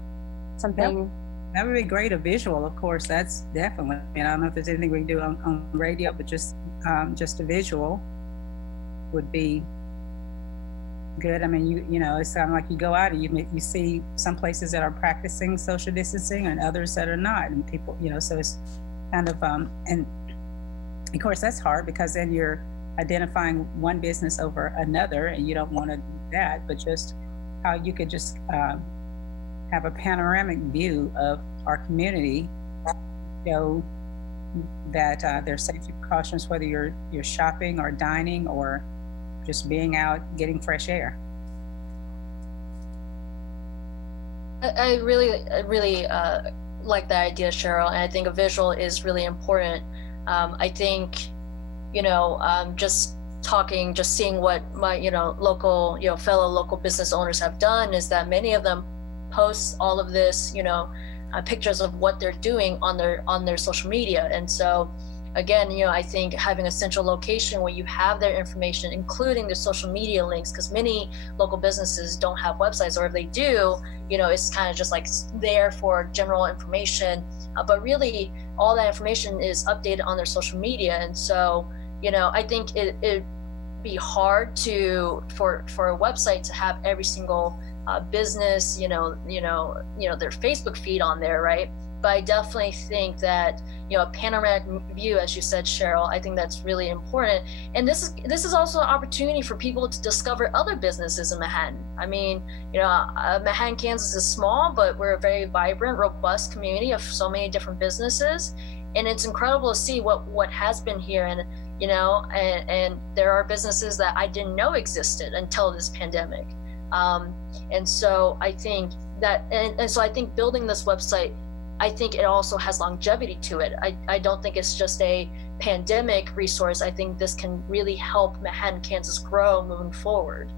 Something. Yep. That would be great. A visual, of course, that's definitely. I don't know if there's anything we can do on radio, but just a visual would be good. I mean, it's kind of like you go out and you see some places that are practicing social distancing and others that are not, and people, so it's kind of and of course that's hard because then you're identifying one business over another, and you don't want to do that. But just how you could just have a panoramic view of our community, show that there's safety precautions, whether you're shopping or dining or just being out getting fresh air. I really like that idea, Cheryl, and I think a visual is really important. I think, just seeing what my, local, fellow local business owners have done is that many of them post all of this, pictures of what they're doing on their social media. And so again, I think having a central location where you have their information, including their social media links, because many local businesses don't have websites, or if they do, it's kind of just like there for general information. But really, all that information is updated on their social media. And so, I think it'd be hard for a website to have every single business, their Facebook feed on there, right? But I definitely think that, a panoramic view, as you said, Cheryl, I think that's really important. And this is also an opportunity for people to discover other businesses in Manhattan. I mean, Manhattan, Kansas is small, but we're a very vibrant, robust community of so many different businesses. And it's incredible to see what has been here. And, and there are businesses that I didn't know existed until this pandemic. And so I think that, and so I think building this website, I think it also has longevity to it. I don't think it's just a pandemic resource. I think this can really help Manhattan, Kansas grow moving forward.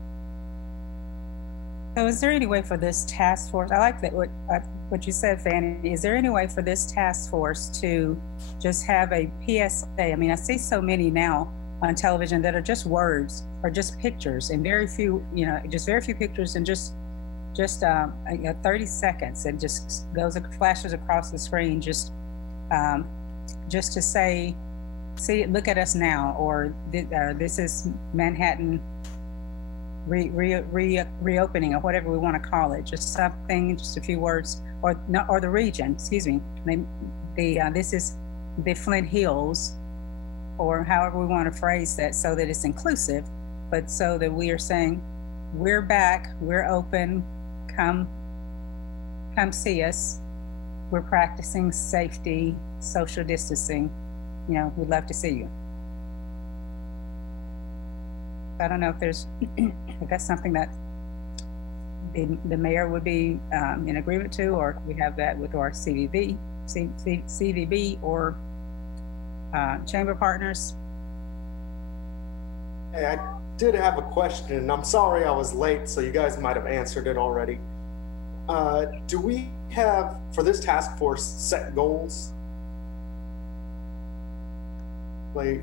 So is there any way for this task force, I like that what you said, Fanny, is there any way for this task force to just have a PSA? I mean, I see so many now on television that are just words or just pictures, and very few, just very few pictures, and just 30 seconds, and just flashes across the screen, just to say, see, look at us now, or this is Manhattan reopening, or whatever we want to call it, just something, just a few words, or the region, excuse me, this is the Flint Hills, or however we want to phrase that, so that it's inclusive, but so that we are saying, we're back, we're open, come see us. We're practicing safety, social distancing. We'd love to see you. I don't know if if that's something that the mayor would be in agreement to, or if we have that with our CVB or chamber partners. Hey, I did have a question, and I'm sorry I was late, so you guys might have answered it already. Do we have, for this task force, set goals? Like,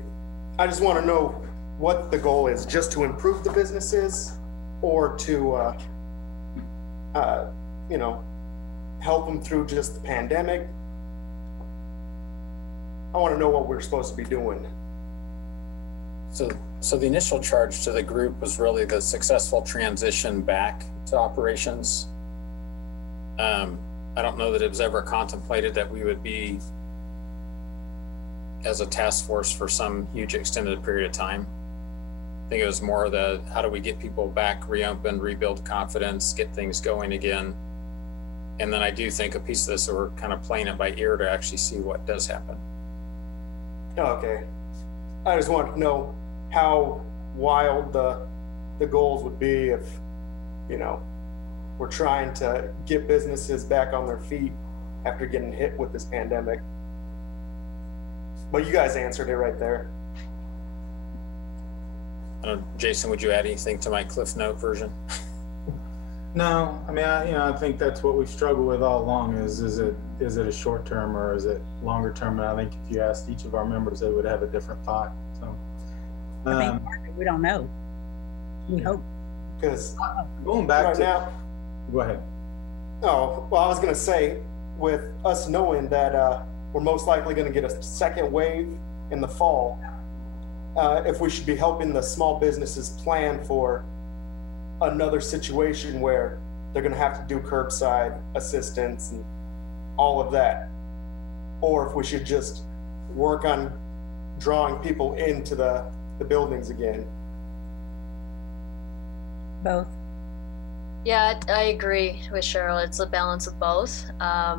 I just want to know what the goal is, just to improve the businesses, or to, help them through just the pandemic. I want to know what we're supposed to be doing. So the initial charge to the group was really the successful transition back to operations. I don't know that it was ever contemplated that we would be as a task force for some huge extended period of time. I think it was more how do we get people back, reopen, rebuild confidence, get things going again. And then I do think a piece of this, we're kind of playing it by ear to actually see what does happen. Okay. I just want to know how wild the goals would be if, you know, we're trying to get businesses back on their feet after getting hit with this pandemic. But you guys answered it right there. Jason, would you add anything to my Cliff Note version? No, I mean, I think that's what we've struggled with all along is it a short term or is it longer term? And I think if you asked each of our members, they would have a different thought. So I think we don't know. We hope. Because going back right to now, go ahead. oh, well, I was going to say, with us knowing that we're most likely going to get a second wave in the fall, if we should be helping the small businesses plan for another situation where they're going to have to do curbside assistance and all of that, or if we should just work on drawing people into the buildings again. Both. Yeah, I agree with Cheryl. It's a balance of both. I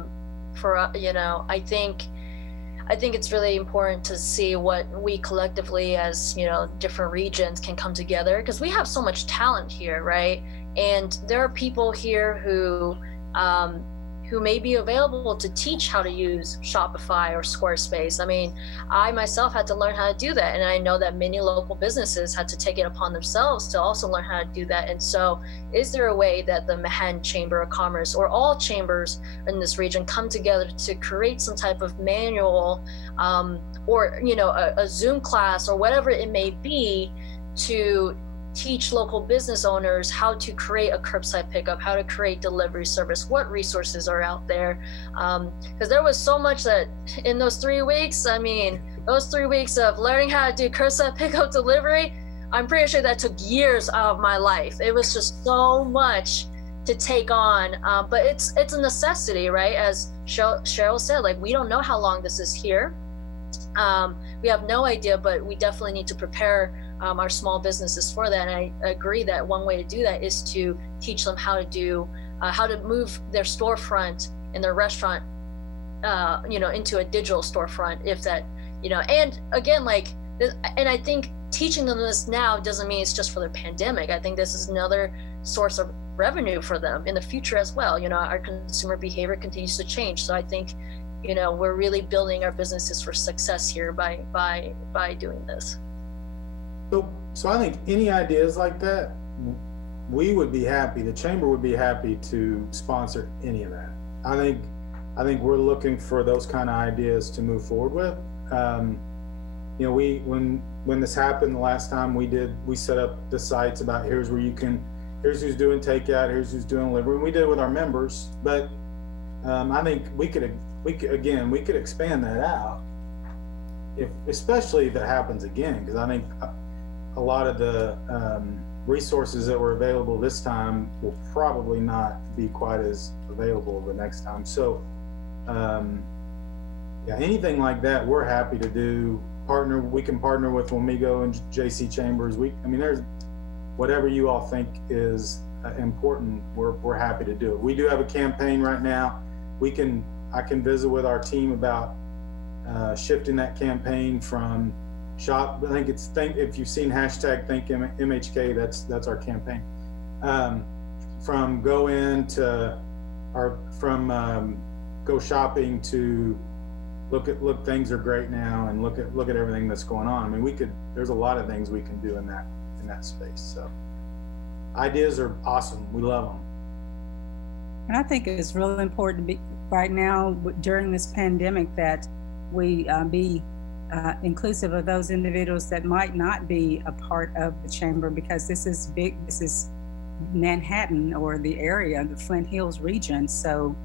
think it's really important to see what we collectively as, different regions can come together, because we have so much talent here, right? And there are people here who may be available to teach how to use Shopify or Squarespace. I mean, I myself had to learn how to do that. And I know that many local businesses had to take it upon themselves to also learn how to do that. And so is there a way that the Manhattan Chamber of Commerce or all chambers in this region come together to create some type of manual or, a Zoom class or whatever it may be to teach local business owners how to create a curbside pickup, how to create delivery service, what resources are out there. Because there was so much that in those 3 weeks, those 3 weeks of learning how to do curbside pickup delivery, I'm pretty sure that took years out of my life. It was just so much to take on, but it's a necessity, right? As Cheryl said, like, we don't know how long this is here. We have no idea, but we definitely need to prepare our small businesses for that. And I agree that one way to do that is to teach them how to move their storefront in their restaurant, into a digital storefront, if that, and again, and I think teaching them this now doesn't mean it's just for the pandemic. I think this is another source of revenue for them in the future as well. Our consumer behavior continues to change. So I think, we're really building our businesses for success here by doing this. So I think any ideas like that, we would be happy, the chamber would be happy to sponsor any of that. I think we're looking for those kind of ideas to move forward with. When this happened the last time, we set up the sites about here's who's doing takeout, here's who's doing delivery. We did it with our members, but I think we could expand that out, especially if it happens again, because I think a lot of the resources that were available this time will probably not be quite as available the next time. So, anything like that, we're happy to do. We can partner with Wamego and JC Chambers. There's whatever you all think is important. We're happy to do it. We do have a campaign right now. I can visit with our team about shifting that campaign from shop. I think if you've seen hashtag Think MHK, that's our campaign. From go in to go shopping to look things are great now and look at everything that's going on. There's a lot of things we can do in that space. So ideas are awesome. We love them. And I think it's really important right now during this pandemic that we be inclusive of those individuals that might not be a part of the chamber, because this is big. This is Manhattan or the area, the Flint Hills region. So,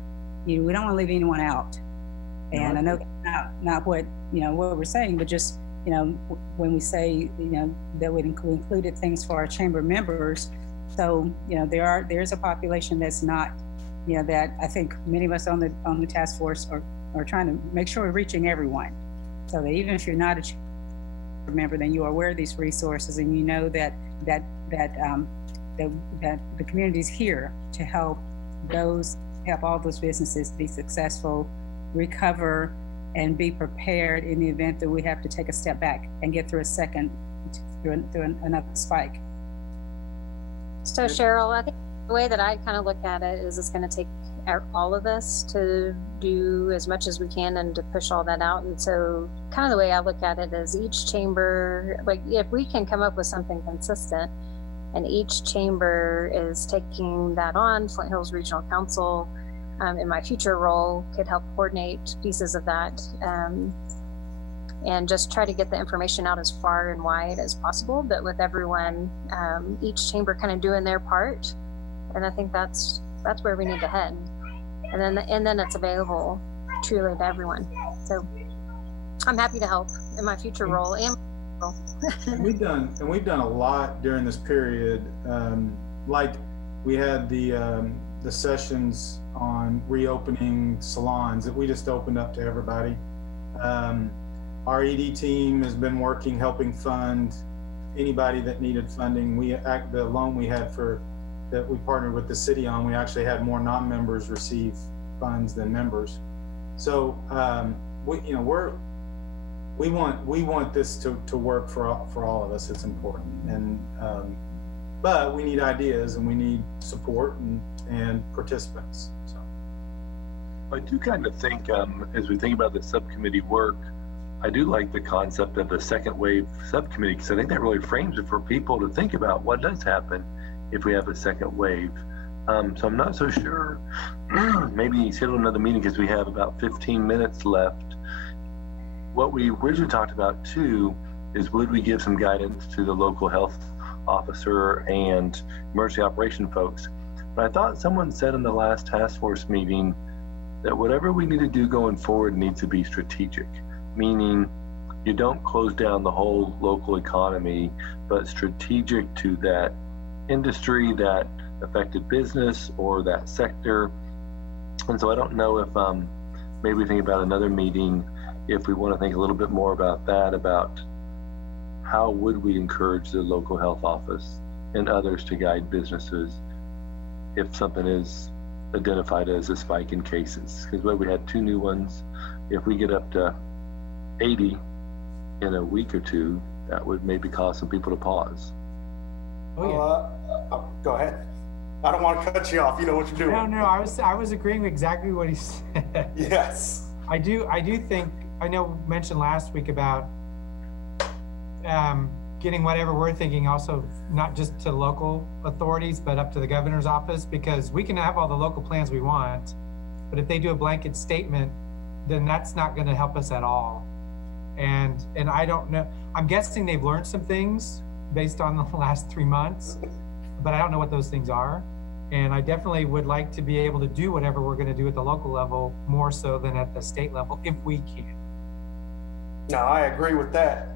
we don't want to leave anyone out. And I know that's not what we're saying, but just when we say that we included things for our chamber members. So there's a population that's not that I think many of us on the task force are trying to make sure we're reaching everyone. So that even if you're not a chamber member, then you are aware of these resources and you know that the community is here to help those help all those businesses be successful, recover, and be prepared in the event that we have to take a step back and get through another spike. So Cheryl, I think the way that I kind of look at it is it's going to take all of us to do as much as we can and to push all that out. And so kind of the way I look at it is each chamber, like if we can come up with something consistent and each chamber is taking that on, Flint Hills Regional Council in my future role could help coordinate pieces of that and just try to get the information out as far and wide as possible, but with everyone, each chamber kind of doing their part. And I think that's where we need to head. And then it's available truly to everyone. So I'm happy to help in my future role and we've done a lot during this period. Like we had the sessions on reopening salons that we just opened up to everybody. Our ED team has been working, helping fund anybody that needed funding. The loan we had that we partnered with the city on, we actually had more non-members receive funds than members. So we want this to work for all of us. It's important, and but we need ideas and we need support and participants. So I do kind of think as we think about the subcommittee work, I do like the concept of the second wave subcommittee, because I think that really frames it for people to think about what does happen if we have a second wave. So I'm not so sure. Maybe schedule another meeting because we have about 15 minutes left. What we originally talked about too is, would we give some guidance to the local health officer and emergency operation folks? But I thought someone said in the last task force meeting that whatever we need to do going forward needs to be strategic, meaning you don't close down the whole local economy, but strategic to that industry, that affected business, or that sector. And so I don't know if maybe we think about another meeting if we want to think a little bit more about that, about how would we encourage the local health office and others to guide businesses if something is identified as a spike in cases. Because we had 2 new ones. If we get up to 80 in a week or 2, that would maybe cause some people to pause. Oh, yeah. Go ahead. I don't want to cut you off. You know what you're doing. No, I was agreeing with exactly what he said. Yes. I do think, I know we mentioned last week about getting whatever we're thinking also not just to local authorities, but up to the governor's office, because we can have all the local plans we want, but if they do a blanket statement, then that's not going to help us at all. And I don't know, I'm guessing they've learned some things based on the last 3 months, but I don't know what those things are. And I definitely would like to be able to do whatever we're going to do at the local level more so than at the state level, if we can. No, I agree with that.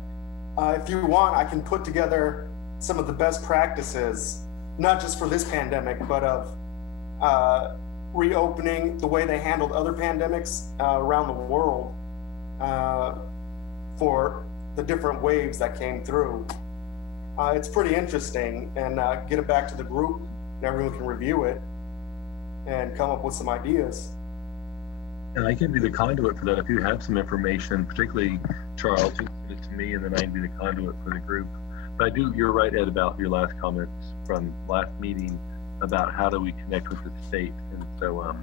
If you want, I can put together some of the best practices, not just for this pandemic, but of reopening, the way they handled other pandemics around the world for the different waves that came through. It's pretty interesting, and get it back to the group and everyone can review it and come up with some ideas. And I can be the conduit for that. If you have some information, particularly Charles, you can send it to me and then I can be the conduit for the group. But you're right, Ed, about your last comments from last meeting about how do we connect with the state. And so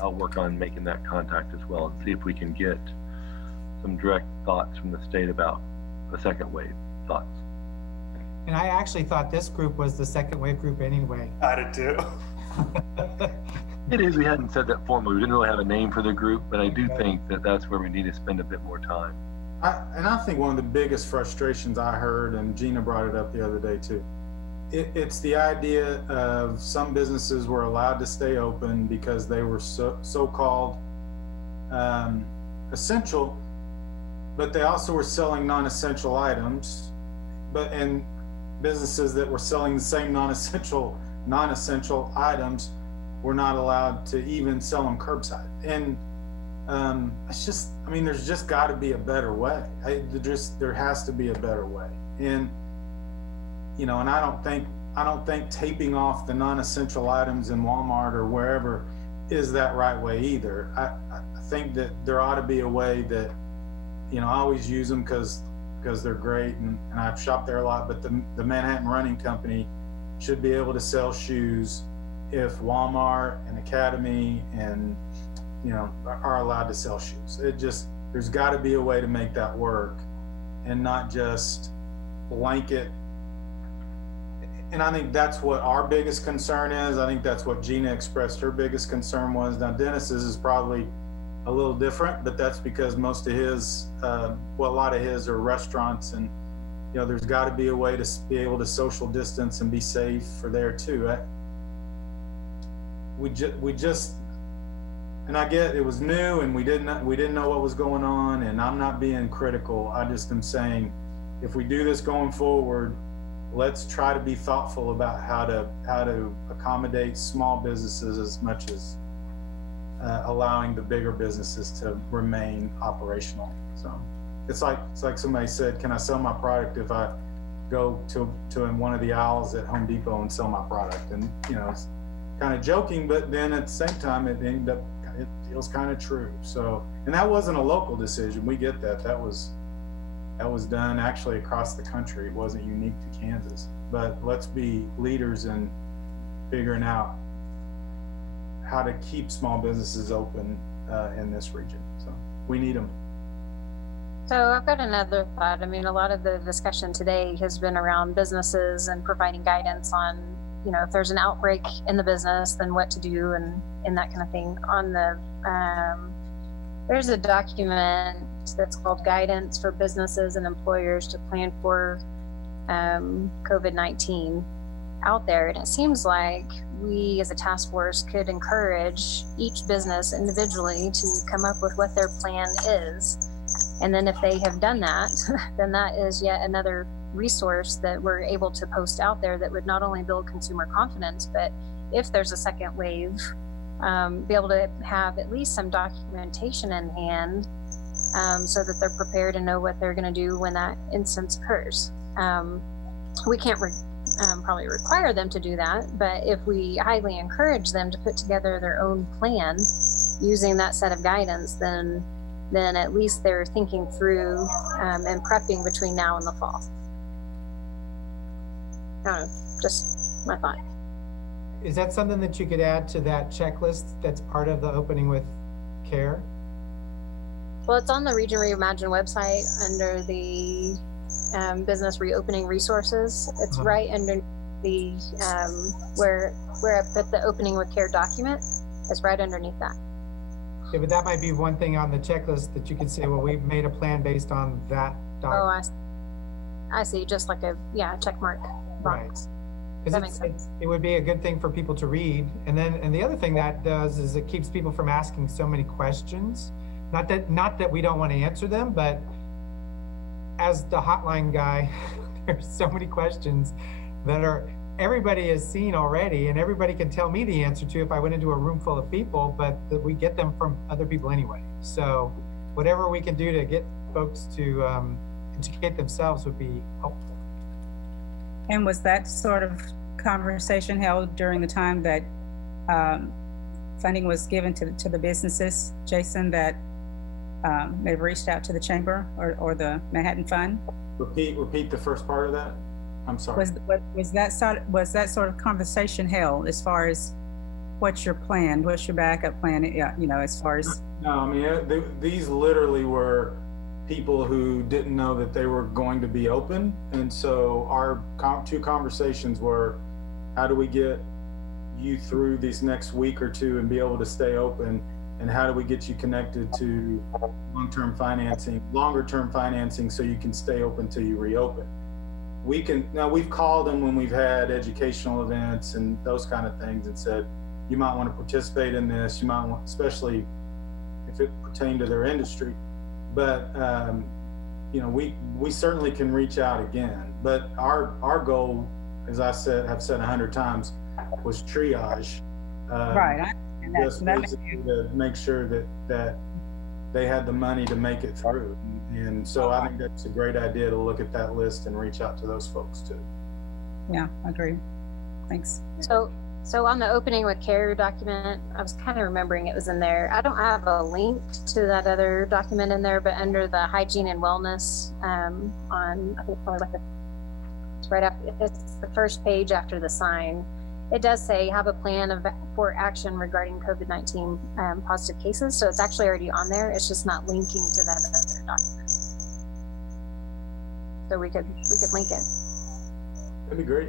I'll work on making that contact as well and see if we can get some direct thoughts from the state about a second wave. Thoughts? And I actually thought this group was the second wave group anyway. I did too. It is. We hadn't said that formally. We didn't really have a name for the group, but I do think that that's where we need to spend a bit more time. I think one of the biggest frustrations I heard, and Gina brought it up the other day too, it's the idea of some businesses were allowed to stay open because they were so-called essential, but they also were selling non-essential items, and businesses that were selling the same non-essential items were not allowed to even sell them curbside. And it's just, I mean, there's just got to be a better way. There has to be a better way. And you know, and I don't think taping off the non-essential items in Walmart or wherever is that right way either. I think that there ought to be a way that, I always use them because they're great, and I've shopped there a lot, but the Manhattan Running Company should be able to sell shoes if Walmart and Academy and, are allowed to sell shoes. There's got to be a way to make that work and not just blanket. And I think that's what our biggest concern is. I think that's what Gina expressed her biggest concern was. Now, Dennis's is probably a little different, but that's because most of his, a lot of his are restaurants, and there's got to be a way to be able to social distance and be safe for there too. And I get it was new and we didn't know what was going on, and I'm not being critical. I just am saying, if we do this going forward, let's try to be thoughtful about how to accommodate small businesses as much as allowing the bigger businesses to remain operational. So it's like somebody said, can I sell my product if I go to in one of the aisles at Home Depot and sell my product? And it's kind of joking, but then at the same time it feels kind of true. So, and that wasn't a local decision. We get that. That was done actually across the country. It wasn't unique to Kansas. But let's be leaders in figuring out how to keep small businesses open in this region. So we need them. So I've got another thought. I mean, a lot of the discussion today has been around businesses and providing guidance on, if there's an outbreak in the business, then what to do and that kind of thing. There's a document that's called Guidance for Businesses and Employers to Plan for COVID-19 out there. And it seems like we as a task force could encourage each business individually to come up with what their plan is. And then if they have done that, then that is yet another resource that we're able to post out there that would not only build consumer confidence, but if there's a second wave, be able to have at least some documentation in hand so that they're prepared and know what they're going to do when that instance occurs. We can't probably require them to do that, but if we highly encourage them to put together their own plan using that set of guidance, then at least they're thinking through and prepping between now and the fall. Just my thought. Is that something that you could add to that checklist that's part of the Opening with Care? Well, it's on the Region Reimagine website under the business reopening resources. It's right under the where I put the Opening with Care document. It's right underneath that. Yeah, but that might be one thing on the checklist that you could say, well, we've made a plan based on that document. Oh, I see. Just like a check mark box. Right. That makes sense. It would be a good thing for people to read. And the other thing that does is it keeps people from asking so many questions. Not that we don't want to answer them, but as the hotline guy, there's so many questions that everybody has seen already, and everybody can tell me the answer to if I went into a room full of people, but we get them from other people anyway. So whatever we can do to get folks to educate themselves would be helpful. And was that sort of conversation held during the time that funding was given to the businesses, Jason, that they've reached out to the chamber or the Manhattan Fund? Repeat the first part of that. I'm sorry. Was that sort of conversation held as far as what's your plan, what's your backup plan? As far as. No, I mean these literally were people who didn't know that they were going to be open, and so our two conversations were, how do we get you through these next week or two and be able to stay open, and how do we get you connected to longer-term financing so you can stay open till you reopen. We've called them when we've had educational events and those kind of things and said, you might want to participate in this, you might want, especially if it pertained to their industry. But we certainly can reach out again. But our goal, as I have said 100 times, was triage. Right. Just to make sure that they had the money to make it through. And so I think that's a great idea to look at that list and reach out to those folks too. Yeah, I agree. Thanks. So So on the opening with care document, I was kind of remembering it was in there. I don't have a link to that other document in there, but under the hygiene and wellness, on, I think probably like it's right after, it's the first page after the sign. It does say have a plan for action regarding COVID-19 positive cases. So it's actually already on there. It's just not linking to that other document. So we could link it. That'd be great.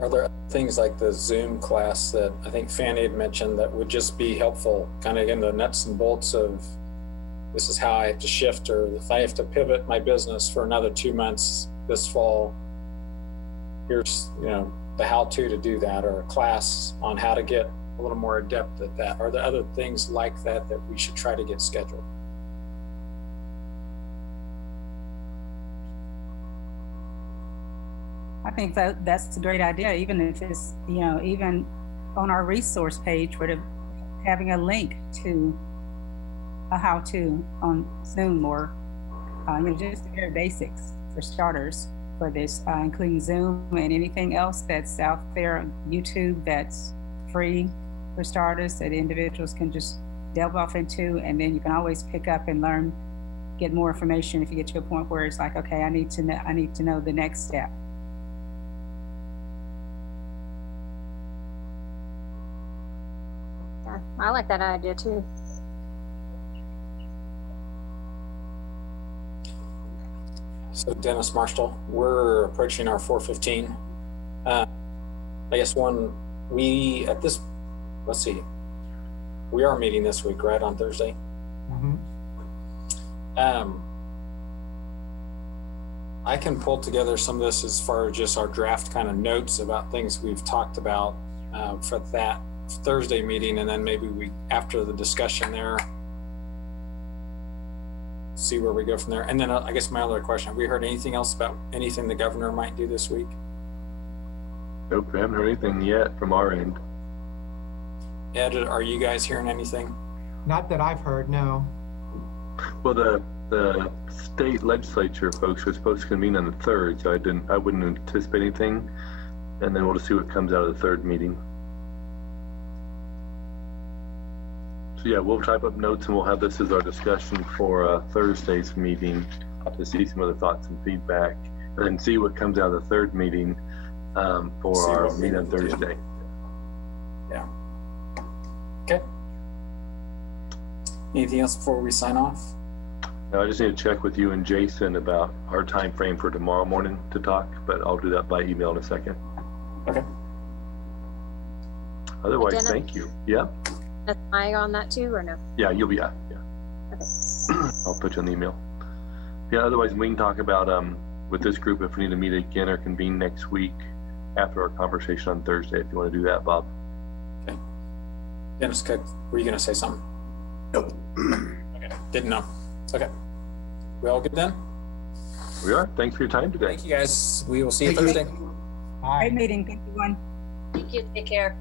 Are there things like the Zoom class that I think Fanny had mentioned that would just be helpful, kind of in the nuts and bolts of this is how I have to shift, or if I have to pivot my business for another 2 months this fall, here's, you know, the how-to do that, or a class on how to get a little more adept at that. Are there other things like that that we should try to get scheduled? I think that's a great idea, even if it's, you know, even on our resource page, having a link to a how-to on Zoom, or you know, just the very basics for starters for this, including Zoom and anything else that's out there on YouTube that's free for starters that individuals can just delve off into, and then you can always pick up and learn, get more information if you get to a point where it's like, okay, I need to know the next step. Yeah, I like that idea too. So Dennis, Marshall, we're approaching our 4:15. I guess let's see, we are meeting this week, right, on Thursday? Mm-hmm. I can pull together some of this as far as just our draft kind of notes about things we've talked about for that Thursday meeting, and then maybe after the discussion there, see where we go from there. And then I guess my other question, have we heard anything else about anything the governor might do this week? Nope, we haven't heard anything yet from our end. Ed, are you guys hearing anything? Not that I've heard, no. Well, the state legislature folks are supposed to convene on the 3rd, so I wouldn't anticipate anything. And then we'll just see what comes out of the 3rd meeting. So yeah, we'll type up notes and we'll have this as our discussion for Thursday's meeting to see some other thoughts and feedback, and then see what comes out of the 3rd meeting for our meeting on Thursday. Yeah. Okay. Anything else before we sign off? Now, I just need to check with you and Jason about our time frame for tomorrow morning to talk, but I'll do that by email in a second. Okay. Otherwise, Dennis? thank you. Yeah. Am I on that too, or no? Yeah, you'll be, yeah. Okay. I'll put you on the email. Yeah, otherwise we can talk about, with this group, if we need to meet again or convene next week after our conversation on Thursday, if you want to do that, Bob. Okay. Dennis, were you going to say something? Nope. Okay. Didn't know. Okay. We all good then? We are. Thanks for your time today. Thank you, guys. We will see you Thank you. Thursday. Great meeting. Thank you, everyone. Thank you. Take care.